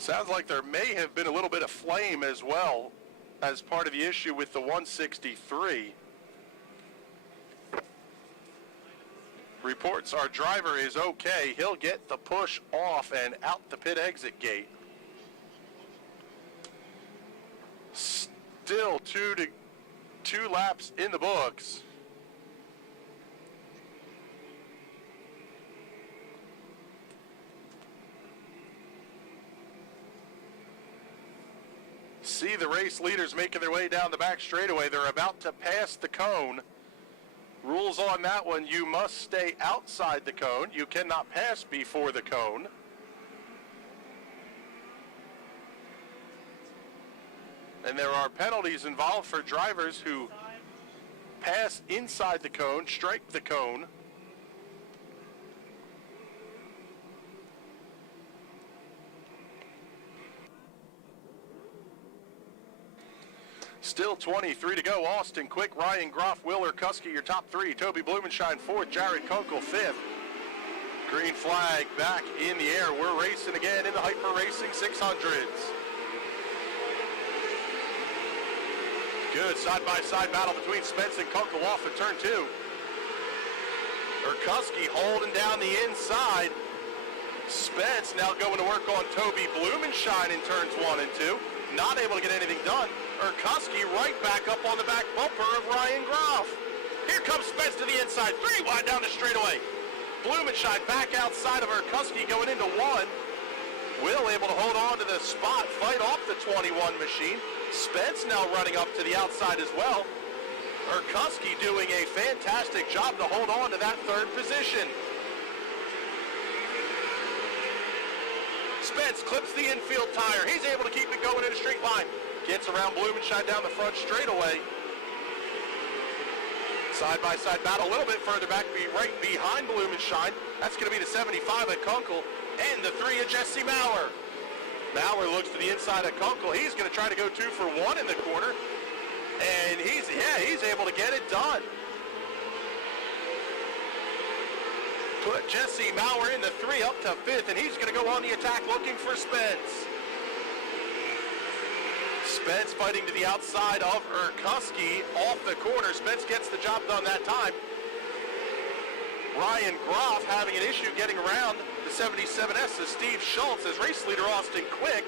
Sounds like there may have been a little bit of flame as well as part of the issue with the 163. Reports our driver is okay. He'll get the push off and out the pit exit gate. Still two laps in the books. See the race leaders making their way down the back straightaway. They're about to pass the cone. Rules on that one, you must stay outside the cone. You cannot pass before the cone. And there are penalties involved for drivers who pass inside the cone, strike the cone. Still 23 to go. Austin Quick, Ryan Groff, Willer Kuski, your top three. Toby Blumenshine fourth, Jared Kunkel fifth. Green flag back in the air. We're racing again in the Hyper Racing 600s. Good side-by-side battle between Spence and Kunkel off at turn two. Urkuski holding down the inside. Spence now going to work on Toby Blumenshine in turns 1 and 2. Not able to get anything done. Urkuski right back up on the back bumper of Ryan Groff. Here comes Spence to the inside. 3 wide down the straightaway. Blumenshine back outside of Urkuski going into 1. Will able to hold on to the spot, fight off the 21 machine. Spence now running up to the outside as well. Urkuski doing a fantastic job to hold on to that third position. Spence clips the infield tire. He's able to keep it going in a straight line. Gets around Blumenshine down the front straightaway. Side-by-side battle a little bit further back, right behind Blumenshine. That's going to be the 75 at Kunkel and the 3 of Jesse Maurer. Maurer looks to the inside of Kunkel. He's going to try to go 2 for 1 in the corner. And he's able to get it done. Put Jesse Maurer in the 3 up to 5th, and he's going to go on the attack looking for Spence. Spence fighting to the outside of Urkuski off the corner. Spence gets the job done that time. Ryan Groff having an issue getting around the 77S of Steve Schultz as race leader Austin Quick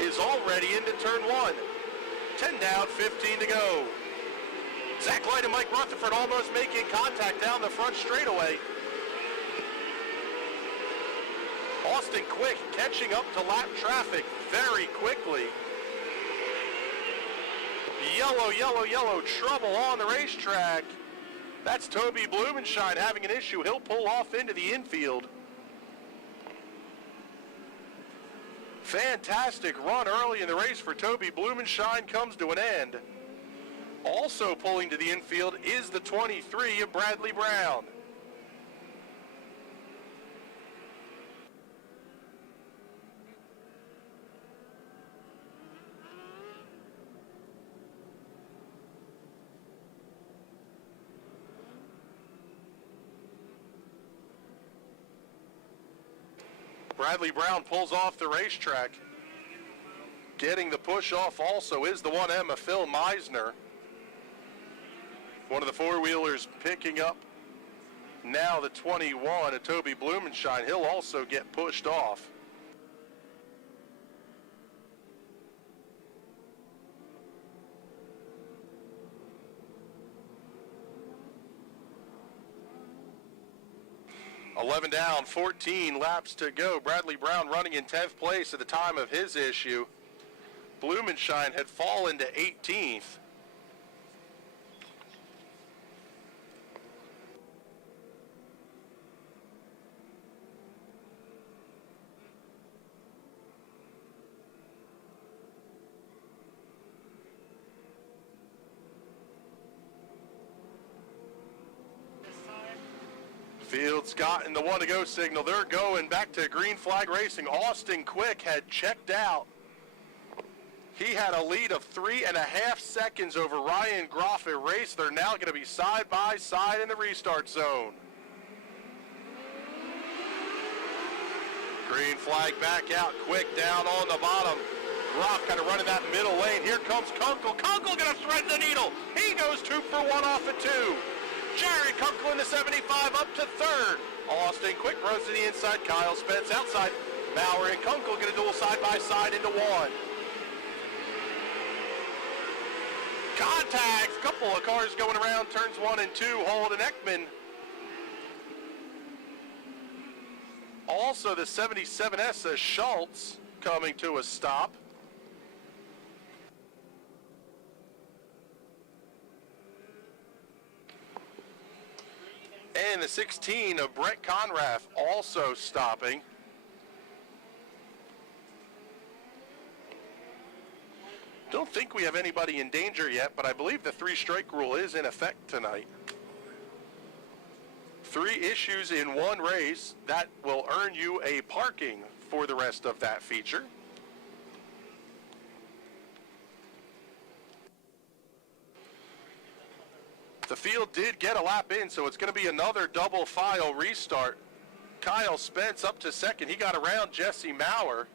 is already into turn 1. 10 down, 15 to go. Zach Light and Mike Rutherford almost making contact down the front straightaway. Austin Quick catching up to lap traffic very quickly. Yellow, yellow, yellow, trouble on the racetrack. That's Toby Blumenshine having an issue. He'll pull off into the infield. Fantastic run early in the race for Toby Blumenshine comes to an end. Also pulling to the infield is the 23 of Bradley Brown. Bradley Brown pulls off the racetrack. Getting the push off also is the 1M of Phil Meisner. One of the four-wheelers picking up now the 21 of Toby Blumenshine. He'll also get pushed off. $11 down, 14 laps to go. Bradley Brown running in 10th place at the time of his issue. Blumenshine had fallen to 18th. Field Scott and the 1 to go signal. They're going back to green flag racing. Austin Quick had checked out. He had a lead of 3.5 seconds over Ryan Groff at race. They're now going to be side by side in the restart zone. Green flag back out, Quick down on the bottom. Groff kind of running that middle lane. Here comes Kunkel. Kunkel gonna thread the needle. He goes 2 for 1 off of 2. Jared Kunkel in the 75 up to third. Austin Quick runs to the inside. Kyle Spence outside. Bauer and Kunkel get a duel side by side into 1. Contact. Couple of cars going around turns 1 and 2. Holden Ekman. Also the 77S Schultz coming to a stop. And the 16 of Brett Conrath also stopping. Don't think we have anybody in danger yet, but I believe the 3-strike rule is in effect tonight. 3 issues in 1 race. That will earn you a parking for the rest of that feature. The field did get a lap in, so it's going to be another double file restart. Kyle Spence up to second. He got around Jesse Maurer.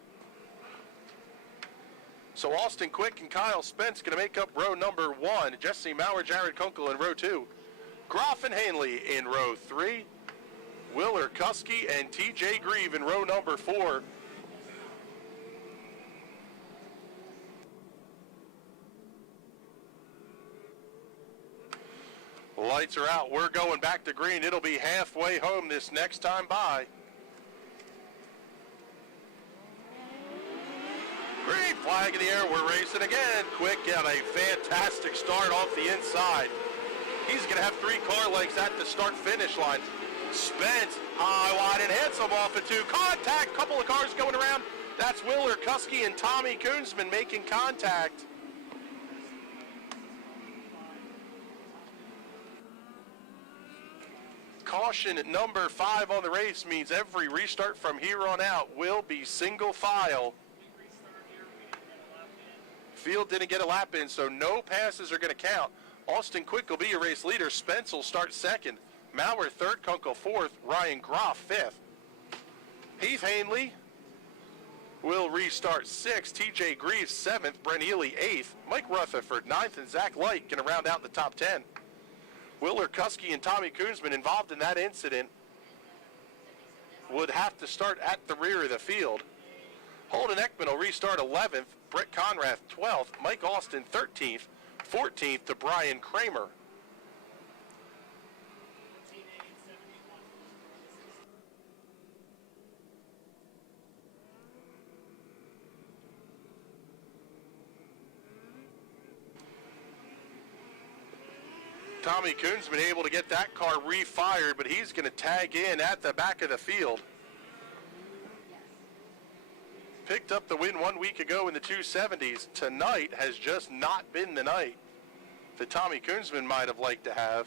So Austin Quick and Kyle Spence going to make up row number 1. Jesse Maurer, Jared Kunkel in row 2. Groff and Hanley in row 3. Willer Kuski and TJ Grieve in row number 4. Lights are out. We're going back to green. It'll be halfway home this next time by. Green flag in the air. We're racing again. Quick got a fantastic start off the inside. He's going to have 3 car lengths at the start-finish line. Spence, high, wide, and handsome off of 2. Contact. Couple of cars going around. That's Willer Kuski and Tommy Koonsman making contact. Caution number 5 on the race means every restart from here on out will be single file. Field didn't get a lap in, so no passes are going to count. Austin Quick will be your race leader. Spence will start second. Maurer third, Kunkel fourth, Ryan Groff fifth. Heath Hanley will restart sixth. TJ Grieve seventh, Brent Ely eighth, Mike Rutherford ninth, and Zach Light going to round out the top 10. Willer Kuski and Tommy Koonsman involved in that incident would have to start at the rear of the field. Holden Ekman will restart 11th, Brett Conrath 12th, Mike Austin 13th, 14th to Brian Kramer. Tommy Koonsman able to get that car refired, but he's going to tag in at the back of the field. Picked up the win 1 week ago in the 270s. Tonight has just not been the night that Tommy Koonsman might have liked to have.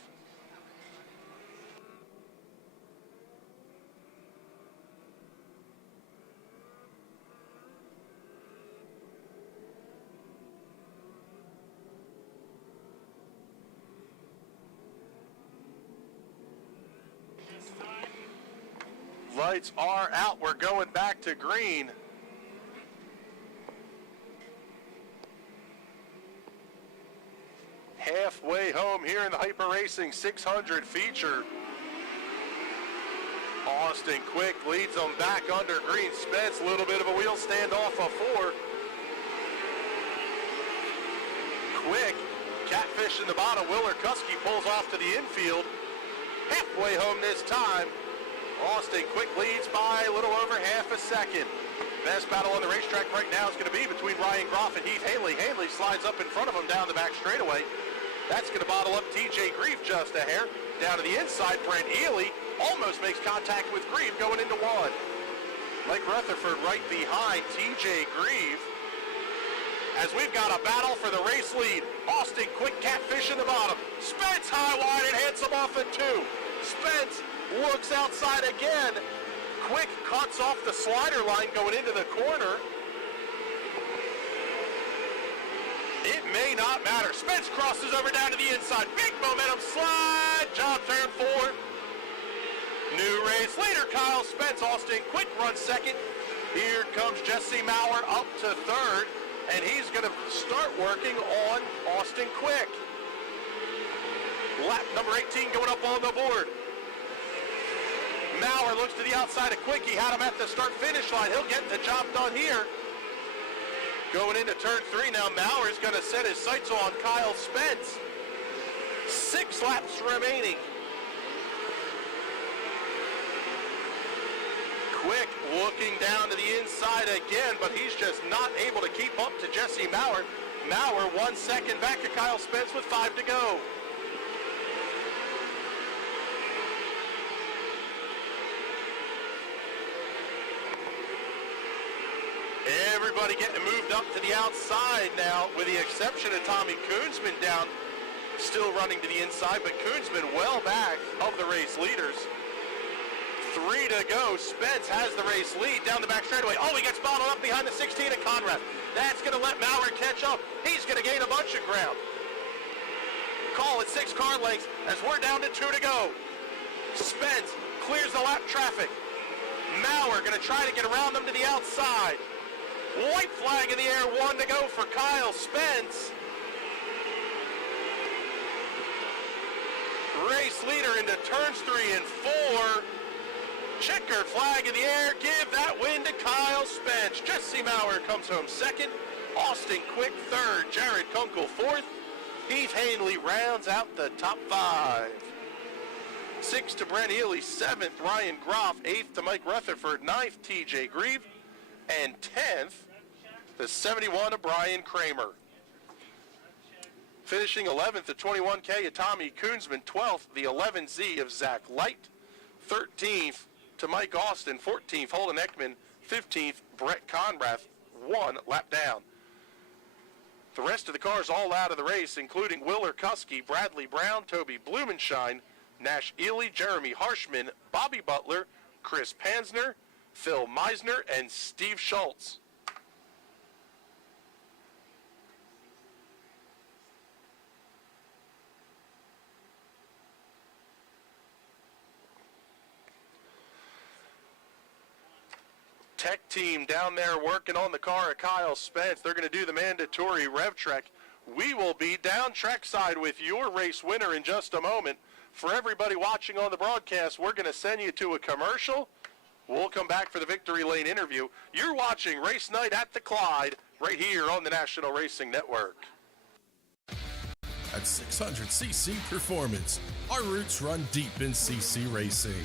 Lights are out. We're going back to green. Halfway home here in the Hyper Racing 600 feature. Austin Quick leads them back under green. Spence, a little bit of a wheel standoff of 4. Quick, catfish in the bottom. Willer Kuski pulls off to the infield. Halfway home this time. Austin Quick leads by a little over half a second. Best battle on the racetrack right now is going to be between Ryan Groff and Heath Hanley. Hanley slides up in front of him down the back straightaway. That's going to bottle up TJ Grieve just a hair. Down to the inside, Brent Ely almost makes contact with Grieve going into 1. Mike Rutherford right behind TJ Grieve. As we've got a battle for the race lead. Austin Quick catfish in the bottom. Spence high, wide, and handsome off at 2. Spence looks outside again. Quick cuts off the slider line going into the corner. It may not matter. Spence crosses over down to the inside. Big momentum slide. Job turn 4. New race leader Kyle Spence. Austin Quick runs second. Here comes Jesse Maurer up to third, and he's going to start working on Austin Quick. Lap number 18 going up on the board. Maurer looks to the outside of Quick. He had him at the start-finish line. He'll get the job done here. Going into turn 3 now, Maurer's going to set his sights on Kyle Spence. 6 laps remaining. Quick looking down to the inside again, but he's just not able to keep up to Jesse Maurer. Maurer 1 second back to Kyle Spence with 5 to go. Everybody getting moved up to the outside now, with the exception of Tommy Koonsman down, still running to the inside, but Koonsman well back of the race leaders. 3 to go. Spence has the race lead down the back straightaway. Oh, he gets bottled up behind the 16 of Conrad. That's going to let Maurer catch up. He's going to gain a bunch of ground. Call it 6 car lengths as we're down to 2 to go. Spence clears the lap traffic. Maurer going to try to get around them to the outside. White flag in the air, 1 to go for Kyle Spence. Race leader into turns 3 and 4. Checkered flag in the air, give that win to Kyle Spence. Jesse Maurer comes home second. Austin Quick third. Jared Kunkel fourth. Heath Hanley rounds out the top 5. 6th to Brent Ely, 7th Ryan Groff, 8th to Mike Rutherford, 9th TJ Grieve, and 10th the 71 of Brian Kramer. Finishing 11th at 21K of Tommy Koonsman, 12th the 11Z of Zach Light, 13th to Mike Austin, 14th Holden Ekman, 15th Brett Conrath, 1 lap down. The rest of the cars all out of the race, including Willer Kuski, Bradley Brown, Toby Blumenshine, Nash Ely, Jeremy Harshman, Bobby Butler, Chris Pansner, Phil Meisner, and Steve Schultz. Tech team down there working on the car of Kyle Spence. They're going to do the mandatory rev trek. We will be down trackside with your race winner in just a moment. For everybody watching on the broadcast, we're going to send you to a commercial. We'll come back for the Victory Lane interview. You're watching Race Night at the Clyde right here on the National Racing Network. At 600cc Performance, our roots run deep in CC racing.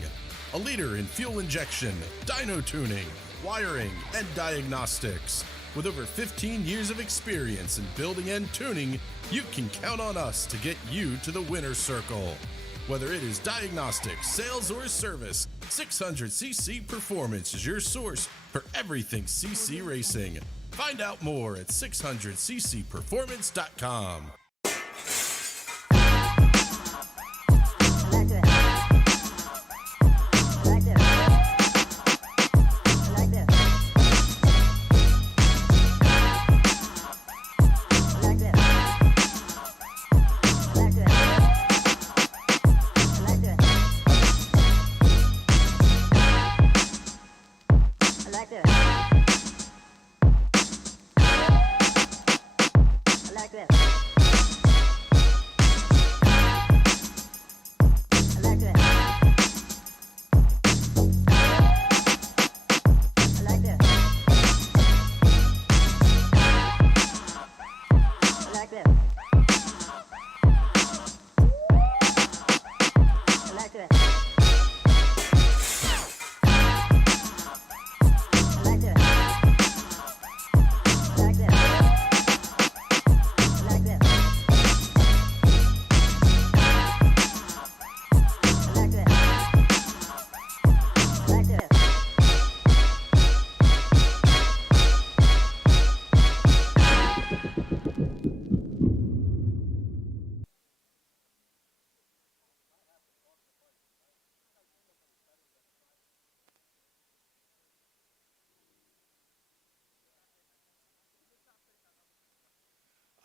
A leader in fuel injection, dyno tuning, wiring, and diagnostics. With over 15 years of experience in building and tuning, you can count on us to get you to the winner's circle. Whether it is diagnostics, sales, or service, 600cc Performance is your source for everything CC racing. Find out more at 600ccperformance.com.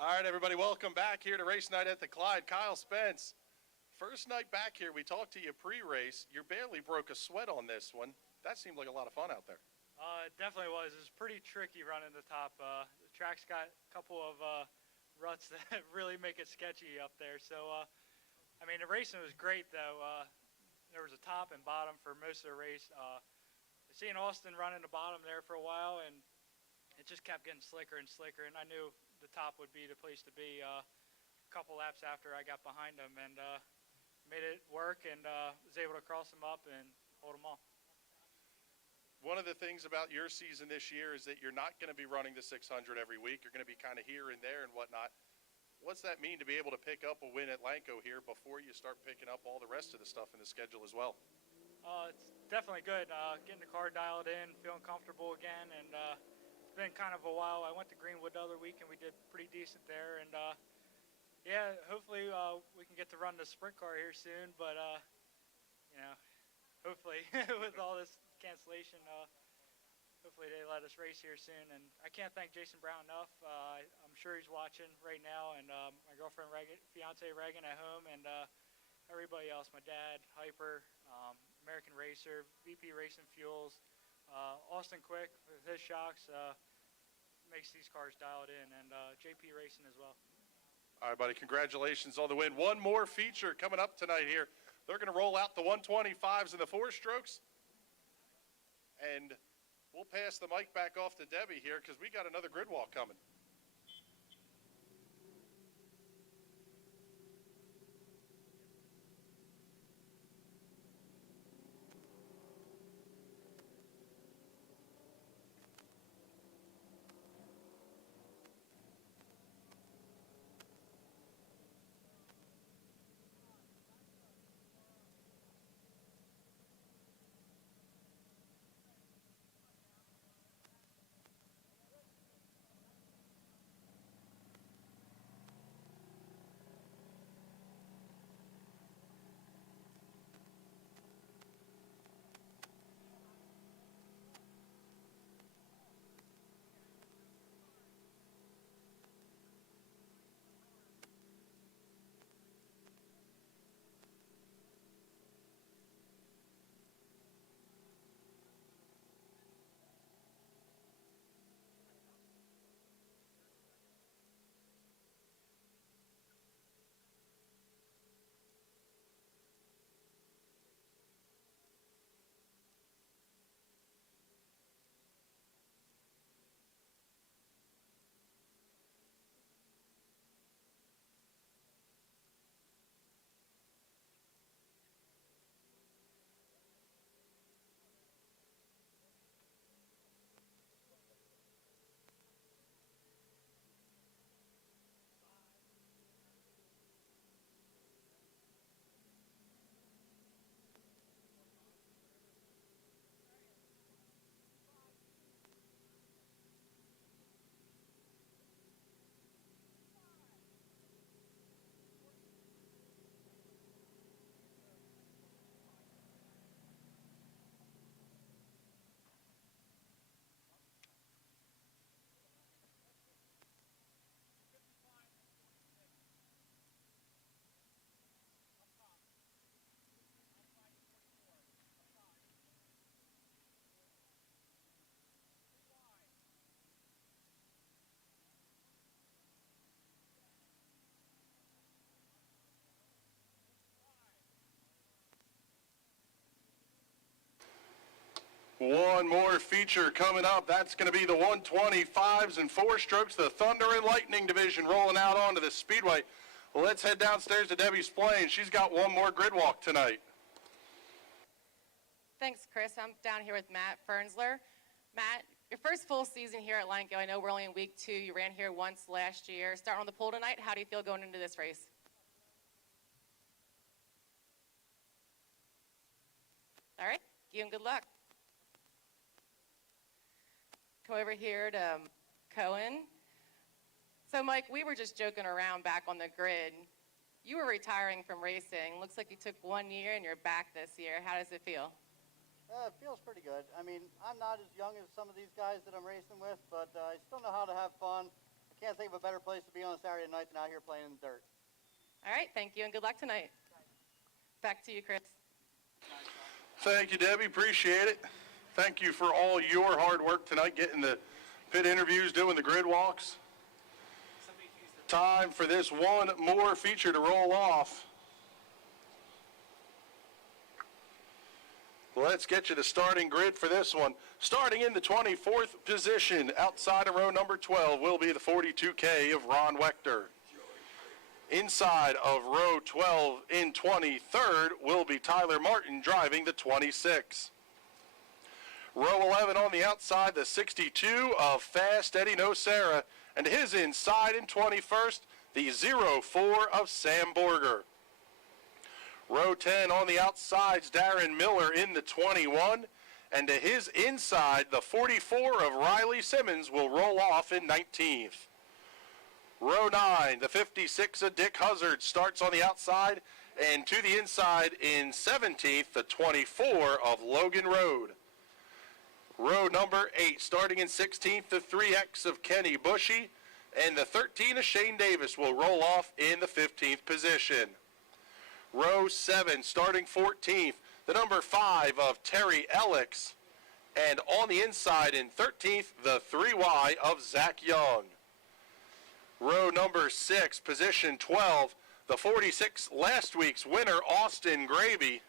All right, everybody, welcome back here to Race Night at the Clyde. Kyle Spence, first night back here. We talked to you pre-race. You barely broke a sweat on this one. That seemed like a lot of fun out there. It definitely was. It was pretty tricky running the top. The track's got a couple of ruts that really make it sketchy up there. So, I mean, the racing was great, though. There was a top and bottom for most of the race. Seeing Austin running the bottom there for a while, and it just kept getting slicker and slicker, and I knew the top would be the place to be a couple laps after I got behind him, and made it work, and was able to cross him up and hold him off. One of the things about your season this year is that you're not going to be running the 600 every week. You're going to be kind of here and there and whatnot. What's that mean to be able to pick up a win at Lanco here before you start picking up all the rest of the stuff in the schedule as well? It's definitely good. Getting the car dialed in, feeling comfortable again, and it's been kind of a while. I went to Greenwood the other week, and we did pretty decent there. And yeah, hopefully we can get to run the sprint car here soon. But you know, hopefully with all this cancellation, hopefully they let us race here soon. And I can't thank Jason Brown enough. I'm sure he's watching right now, and my girlfriend, fiance Reagan at home, and everybody else, my dad, Hyper, American Racer, VP Racing Fuels, Austin Quick with his shocks, makes these cars dialed in, and JP Racing as well. All right, buddy, congratulations on the win. One more feature coming up tonight here. They're going to roll out the 125s and the 4-strokes. And we'll pass the mic back off to Debbie here because we got another grid walk coming. One more feature coming up. That's going to be the 125s and 4-strokes, the Thunder and Lightning division rolling out onto the Speedway. Well, let's head downstairs to Debbie's plane. She's got one more grid walk tonight. Thanks, Chris. I'm down here with Matt Fernsler. Matt, your first full season here at Lanco. I know we're only in week 2. You ran here once last year. Starting on the pole tonight, how do you feel going into this race? All right, you and good luck. Come over here to Cohen. So, Mike, we were just joking around back on the grid. You were retiring from racing. Looks like you took 1 year and you're back this year. How does it feel? It feels pretty good. I mean, I'm not as young as some of these guys that I'm racing with, but I still know how to have fun. I can't think of a better place to be on a Saturday night than out here playing in the dirt. All right, thank you and good luck tonight. Back to you, Chris. Thank you, Debbie. Appreciate it. thank you for all your hard work tonight, getting the pit interviews, doing the grid walks. Time for this one more feature to roll off. Let's get you the starting grid for this one. Starting in the 24th position, outside of row number 12, will be the 42K of Ron Wechter. Inside of row 12 in 23rd will be Tyler Martin driving the 26. Row 11 on the outside, the 62 of Fast Eddie Nocera, and his inside in 21st, the 04 of Sam Borger. Row 10 on the outsides, Darren Miller in the 21, and to his inside, the 44 of Riley Simmons will roll off in 19th. Row 9, the 56 of Dick Huzzard starts on the outside, and to the inside in 17th, the 24 of Logan Road. Row number 8, starting in 16th, the 3X of Kenny Bushy, and the 13 of Shane Davis will roll off in the 15th position. Row 7, starting 14th, the number 5 of Terry Ellix, and on the inside in 13th, the 3Y of Zach Young. Row number 6, position 12, the 46 last week's winner, Austin Gravy,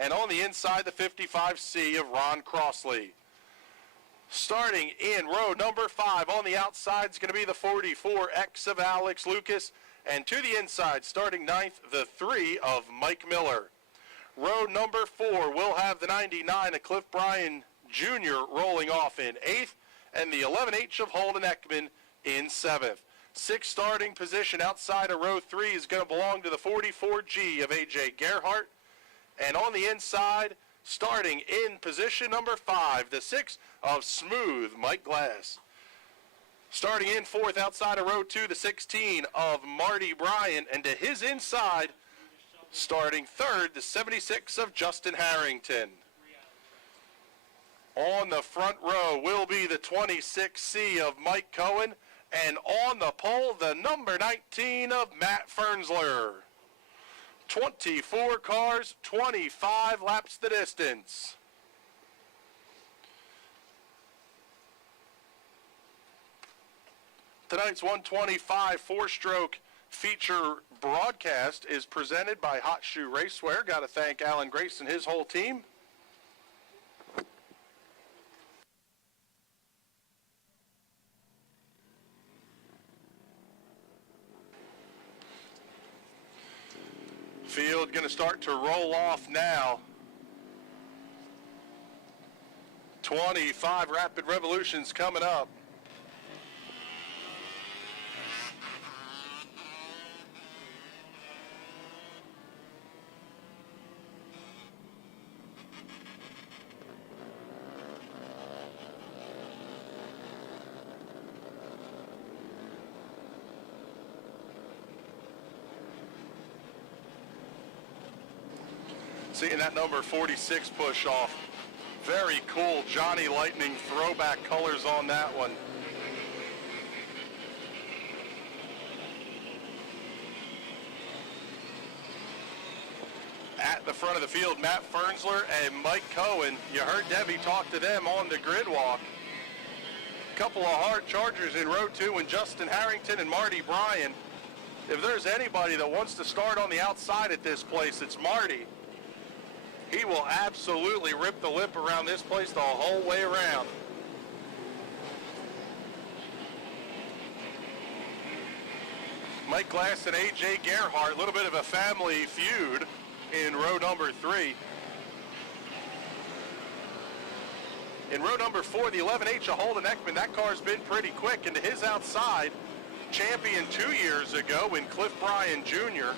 and on the inside, the 55C of Ron Crossley. Starting in row number 5, on the outside is going to be the 44X of Alex Lucas, and to the inside, starting 9th, the 3 of Mike Miller. Row number 4 will have the 99 of Cliff Bryan Jr. rolling off in 8th, and the 11H of Holden Ekman in 7th. 6th starting position outside of row 3 is going to belong to the 44G of AJ Gerhart. And on the inside, starting in position number 5, the 6 of Smooth Mike Glass. Starting in 4th outside of row 2, the 16 of Marty Bryan. And to his inside, starting 3rd, the 76 of Justin Harrington. On the front row will be the 26C of Mike Cohen. And on the pole, the number 19 of Matt Fernsler. 24 cars, 25 laps the distance. Tonight's 125 four-stroke feature broadcast is presented by Hot Shoe Racewear. Got to thank Alan Grace and his whole team. Field going to start to roll off now. 25 rapid revolutions coming up. Seeing that number 46 push off. Very cool Johnny Lightning throwback colors on that one. At the front of the field, Matt Fernsler and Mike Cohen. You heard Debbie talk to them on the grid walk. Couple of hard chargers in row 2 and Justin Harrington and Marty Bryan. If there's anybody that wants to start on the outside at this place, it's Marty. He will absolutely rip the lip around this place the whole way around. Mike Glass and AJ Gerhart, a little bit of a family feud in row number 3. In row number 4, the 11H of Holden Ekman, that car's been pretty quick. And to his outside, champion 2 years ago in Cliff Bryan Jr.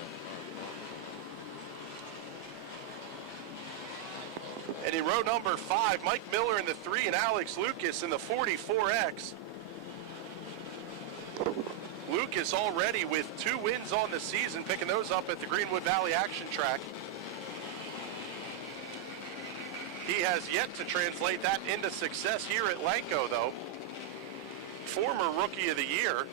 And in row number 5, Mike Miller in the 3 and Alex Lucas in the 44X. Lucas already with 2 wins on the season, picking those up at the Greenwood Valley Action Track. He has yet to translate that into success here at Lanco, though. Former Rookie of the Year.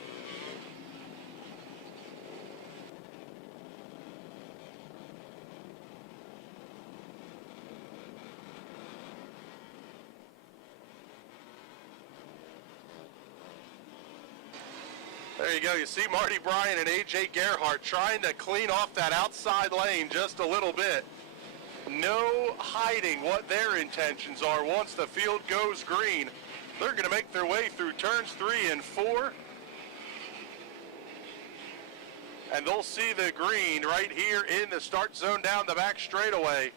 There you go. You see Marty Bryan and A.J. Gerhardt trying to clean off that outside lane just a little bit. No hiding what their intentions are once the field goes green. They're going to make their way through turns 3 and 4. And they'll see the green right here in the start zone down the back straightaway.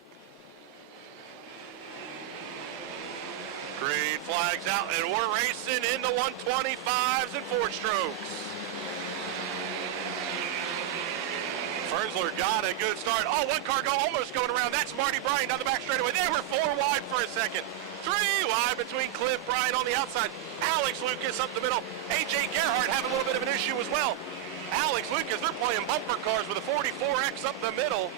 Green flag's out, and we're racing in the 125s and 4 strokes. Fernsler got a good start. Oh, one car almost going around. That's Marty Bryan down the back straightaway. They were 4 wide for a second. 3 wide between Cliff Bryan on the outside. Alex Lucas up the middle. A.J. Gerhardt having a little bit of an issue as well. Alex Lucas, they're playing bumper cars with a 44X up the middle.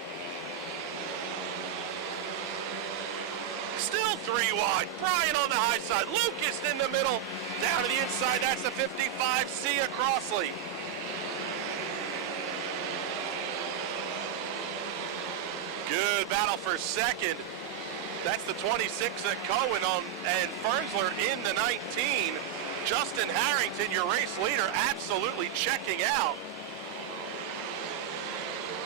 Still 3 wide. Bryan on the high side. Lucas in the middle. Down to the inside. That's the 55 Sia Crossley. Good battle for second. That's the 26 at Cohen on, and Fernsler in the 19. Justin Harrington, your race leader, absolutely checking out.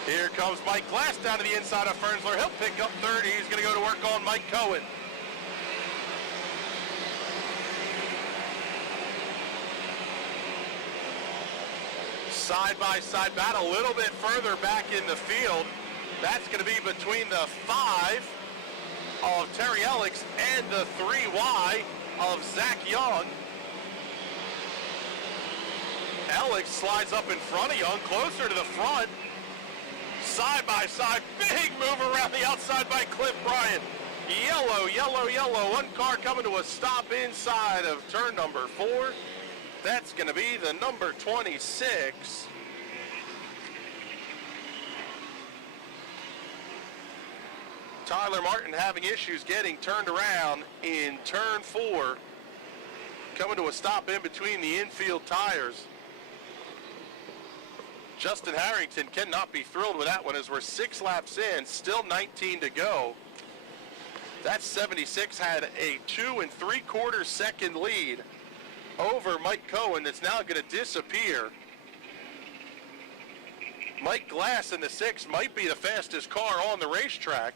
Here comes Mike Glass down to the inside of Fernsler. He'll pick up 30. He's going to go to work on Mike Cohen. Side-by-side battle, a little bit further back in the field. That's going to be between the 5 of Terry Alex and the 3Y of Zach Young. Alex slides up in front of Young, closer to the front. Side by side, big move around the outside by Cliff Bryan. Yellow, yellow, yellow. One car coming to a stop inside of turn number 4. That's going to be the number 26. Tyler Martin having issues getting turned around in turn 4. Coming to a stop in between the infield tires. Justin Harrington cannot be thrilled with that one as we're 6 laps in, still 19 to go. That 76 had a 2 3/4 second lead over Mike Cohen that's now going to disappear. Mike Glass in the 6 might be the fastest car on the racetrack.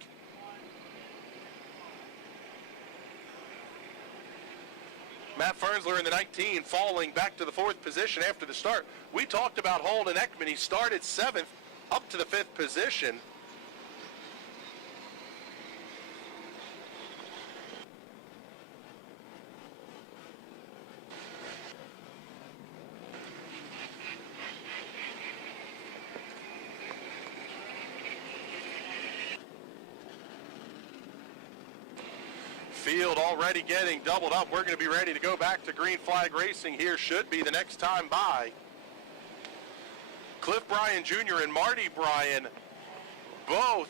Matt Fernsler in the 19 falling back to the 4th position after the start. We talked about Holden Ekman. He started 7th up to the 5th position. Field already getting doubled up. We're going to be ready to go back to green flag racing here. Should be the next time by. Cliff Bryan Jr. and Marty Bryan both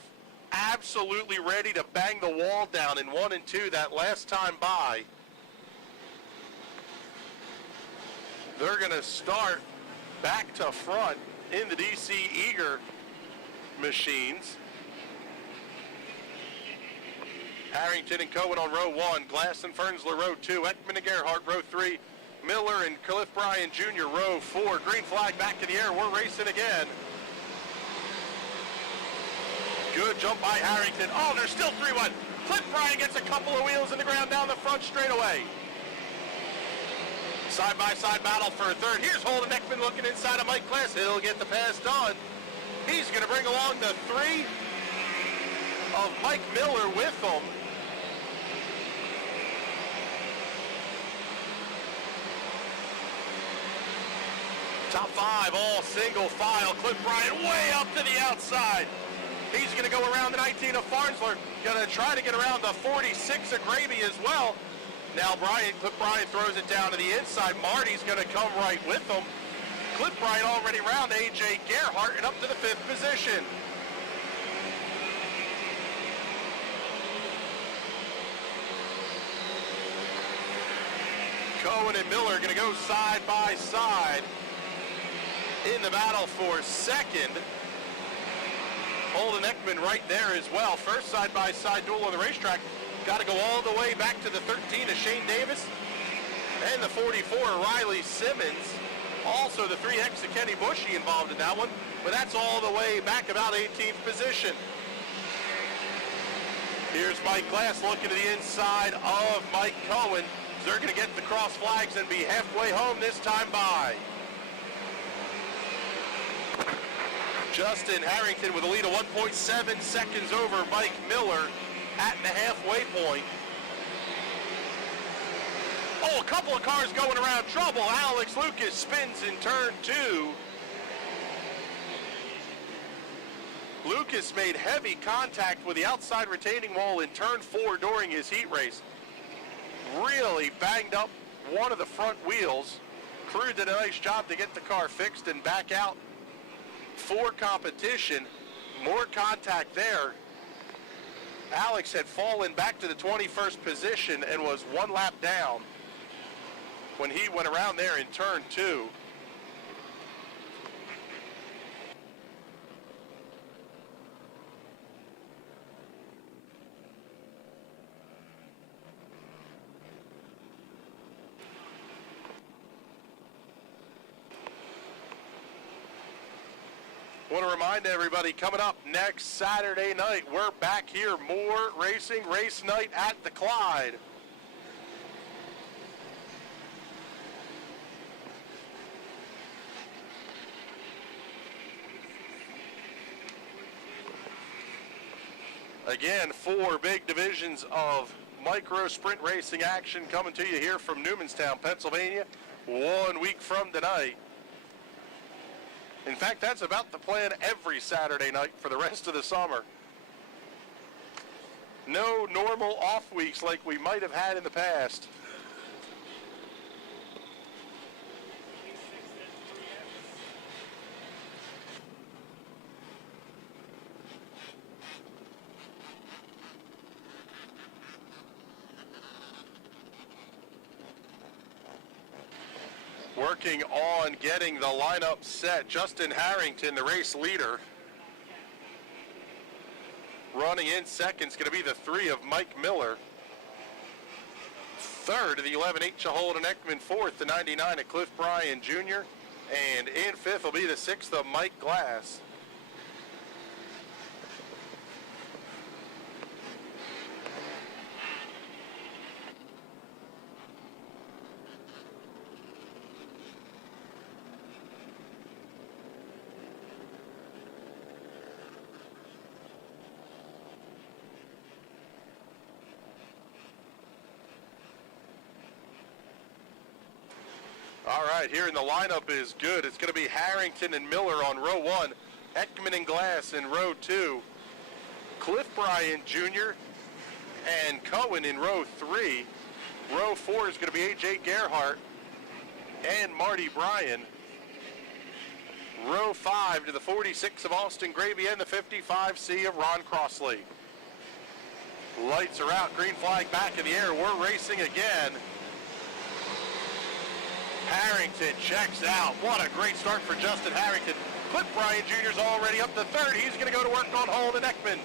absolutely ready to bang the wall down in 1 and 2 that last time by. They're going to start back to front in the DC Eager machines. Harrington and Cohen on row 1, Glass and Fernsler row 2, Ekman and Gerhardt row 3, Miller and Cliff Bryan Jr. row 4. Green flag back in the air. We're racing again. Good jump by Harrington. Oh, there's still 3-1. Cliff Bryan gets a couple of wheels in the ground down the front straightaway. Side-by-side battle for a third. Here's Holden Ekman looking inside of Mike Glass. He'll get the pass done. He's going to bring along the 3 of Mike Miller with him. Top 5, all single file. Cliff Bryan way up to the outside. He's going to go around the 19 of Farnsler. Going to try to get around the 46 of Gravy as well. Now Cliff Bryan throws it down to the inside. Marty's going to come right with him. Cliff Bryan already around A.J. Gerhardt and up to the 5th position. Cohen and Miller going to go side by side in the battle for second. Holden Ekman right there as well. First side-by-side duel on the racetrack. Got to go all the way back to the 13 of Shane Davis and the 44 of Riley Simmons. Also, the 3X of Kenny Bushy involved in that one, but that's all the way back about 18th position. Here's Mike Glass looking to the inside of Mike Cohen. They're going to get the cross flags and be halfway home this time by. Justin Harrington with a lead of 1.7 seconds over Mike Miller at the halfway point. Oh, a couple of cars going around trouble. Alex Lucas spins in turn 2. Lucas made heavy contact with the outside retaining wall in turn 4 during his heat race. Really banged up one of the front wheels. Crew did a nice job to get the car fixed and back out for competition. More contact there. Alex had fallen back to the 21st position and was one lap down when he went around there in turn 2. Want to remind everybody, coming up next Saturday night, we're back here, more racing, race night at the Clyde. Again, 4 big divisions of micro sprint racing action coming to you here from Newmanstown, Pennsylvania, 1 week from tonight. In fact, that's about the plan every Saturday night for the rest of the summer. No normal off weeks like we might have had in the past. Working on getting the lineup set. Justin Harrington, the race leader. Running in second is going to be the 3 of Mike Miller. Third, the 11H of Holden Ekman. Fourth, the 99 of Cliff Bryan Jr. And in fifth will be the 6th of Mike Glass. All right, here in the lineup is good. It's going to be Harrington and Miller on row 1, Ekman and Glass in row 2, Cliff Bryan Jr. and Cohen in row 3. Row 4 is going to be A.J. Gerhardt and Marty Bryan. Row 5 to the 46 of Austin Gravy and the 55C of Ron Crossley. Lights are out, green flag back in the air. We're racing again. Harrington checks out. What a great start for Justin Harrington. Cliff Bryan Jr. is already up to third. He's going to go to work on Holden Ekman.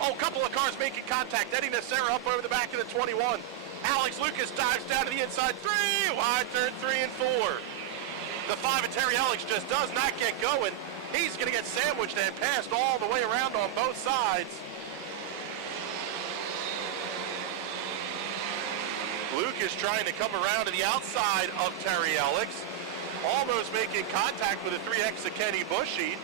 Oh, a couple of cars making contact. Eddie Nacera up over the back of the 21. Alex Lucas dives down to the inside. 3 wide, turn 3 and 4. The 5 of Terry Alex just does not get going. He's going to get sandwiched and passed all the way around on both sides. Lucas trying to come around to the outside of Terry Alex, almost making contact with the 3X of Kenny Bushy.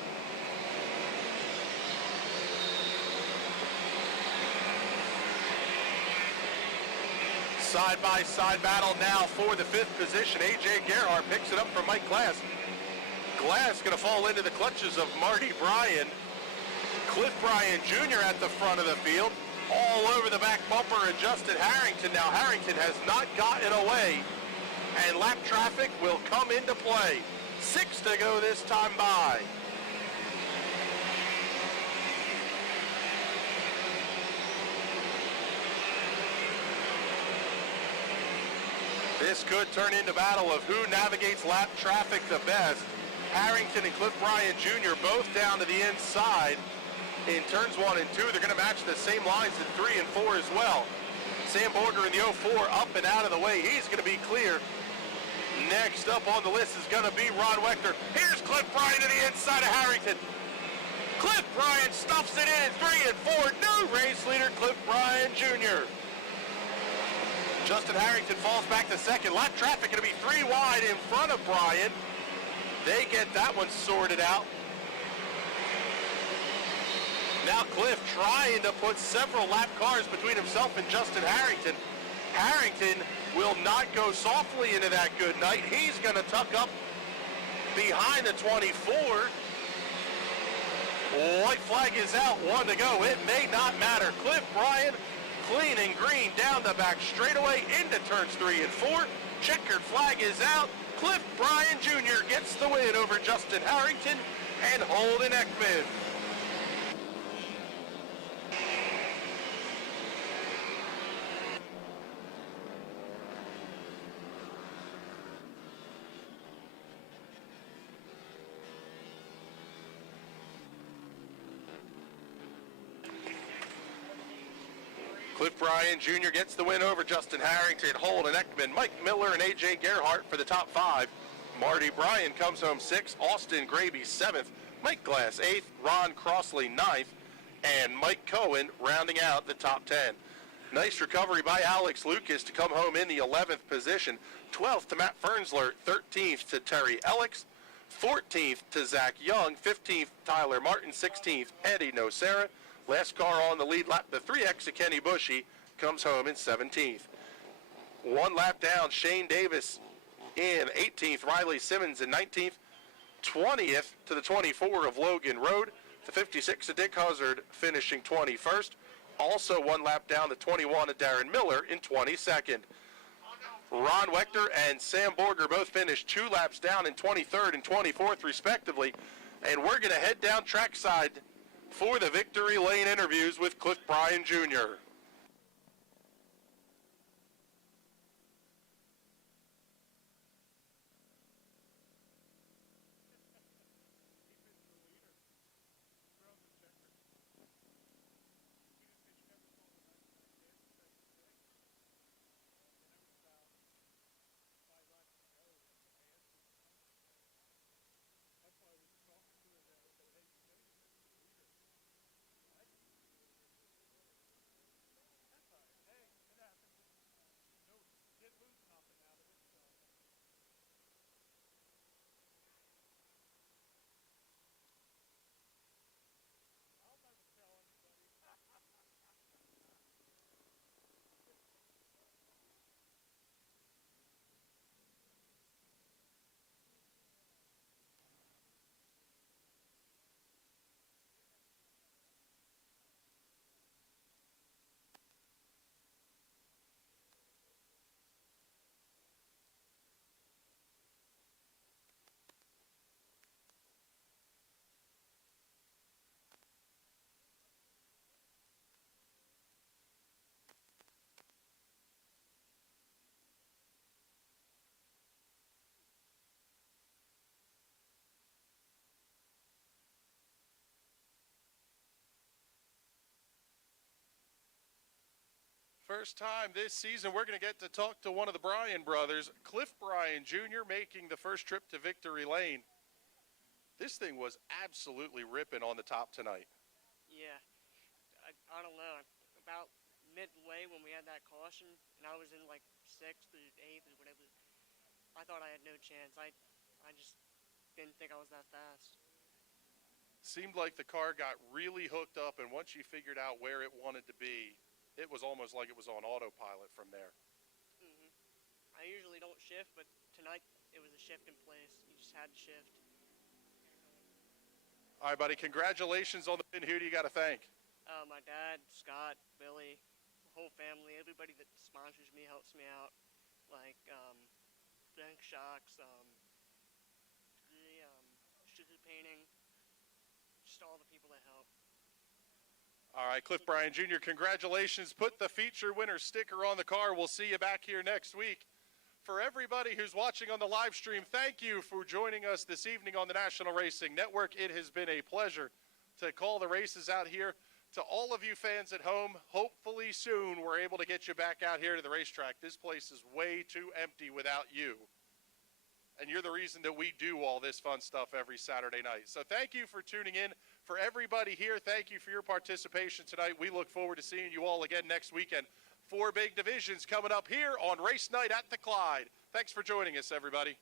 Side-by-side battle now for the 5th position. A.J. Gerhardt picks it up from Mike Glass. Glass going to fall into the clutches of Marty Bryan. Cliff Bryan Jr. at the front of the field. All over the back bumper and Justin Harrington. Now Harrington has not gotten away, and lap traffic will come into play. 6 to go this time by. This could turn into battle of who navigates lap traffic the best. Harrington and Cliff Bryan Jr. both down to the inside. In turns 1 and 2, they're going to match the same lines in 3 and 4 as well. Sam Borger in the 04 up and out of the way. He's going to be clear. Next up on the list is going to be Ron Wechter. Here's Cliff Bryan to the inside of Harrington. Cliff Bryan stuffs it in 3 and 4. New race leader, Cliff Bryan Jr. Justin Harrington falls back to second. Lap traffic going to be 3 wide in front of Bryan. They get that one sorted out. Now Cliff trying to put several lap cars between himself and Justin Harrington. Harrington will not go softly into that good night. He's going to tuck up behind the 24. White flag is out, 1 to go. It may not matter. Cliff Bryan clean and green down the back straightaway into turns 3 and 4. Checkered flag is out. Cliff Bryan Jr. gets the win over Justin Harrington and Holden Ekman. Cliff Bryan Jr. gets the win over Justin Harrington, Holden Ekman, Mike Miller, and A.J. Gerhart for the top 5. Marty Bryan comes home 6th, Austin Graby 7th, Mike Glass 8th, Ron Crossley 9th, and Mike Cohen rounding out the top 10. Nice recovery by Alex Lucas to come home in the 11th position. 12th to Matt Fernsler, 13th to Terry Ellix, 14th to Zach Young, 15th Tyler Martin, 16th Eddie Nocera. Last car on the lead lap, the 3X of Kenny Bushy, comes home in 17th. 1 lap down, Shane Davis in 18th, Riley Simmons in 19th, 20th to the 24 of Logan Road, the 56 of Dick Huzzard finishing 21st. Also 1 lap down, the 21 of Darren Miller in 22nd. Ron Wechter and Sam Borger both finished 2 laps down in 23rd and 24th respectively. And we're going to head down trackside for the Victory Lane interviews with Cliff Bryan Jr. First time this season, we're going to get to talk to one of the Bryan brothers, Cliff Bryan Jr., making the first trip to Victory Lane. This thing was absolutely ripping on the top tonight. Yeah, I don't know. About midway when we had that caution, and I was in like 6th or 8th or whatever, I thought I had no chance. I just didn't think I was that fast. Seemed like the car got really hooked up, and once you figured out where it wanted to be, it was almost like it was on autopilot from there. Mm-hmm. I usually don't shift, but tonight it was a shift in place. You just had to shift. All right, buddy, congratulations on the win. Who do you got to thank? My dad, Scott, Billy, the whole family, everybody that sponsors me, helps me out. Like, Bank Shocks, sugar painting, just all the people that help. All right, Cliff Bryan Jr., congratulations. Put the feature winner sticker on the car. We'll see you back here next week. For everybody who's watching on the live stream, thank you for joining us this evening on the National Racing Network. It has been a pleasure to call the races out here. To all of you fans at home, hopefully soon we're able to get you back out here to the racetrack. This place is way too empty without you. and you're the reason that we do all this fun stuff every Saturday night. So thank you for tuning in. For everybody here, thank you for your participation tonight. We look forward to seeing you all again next weekend. 4 big divisions coming up here on Race Night at the Clyde. Thanks for joining us, everybody.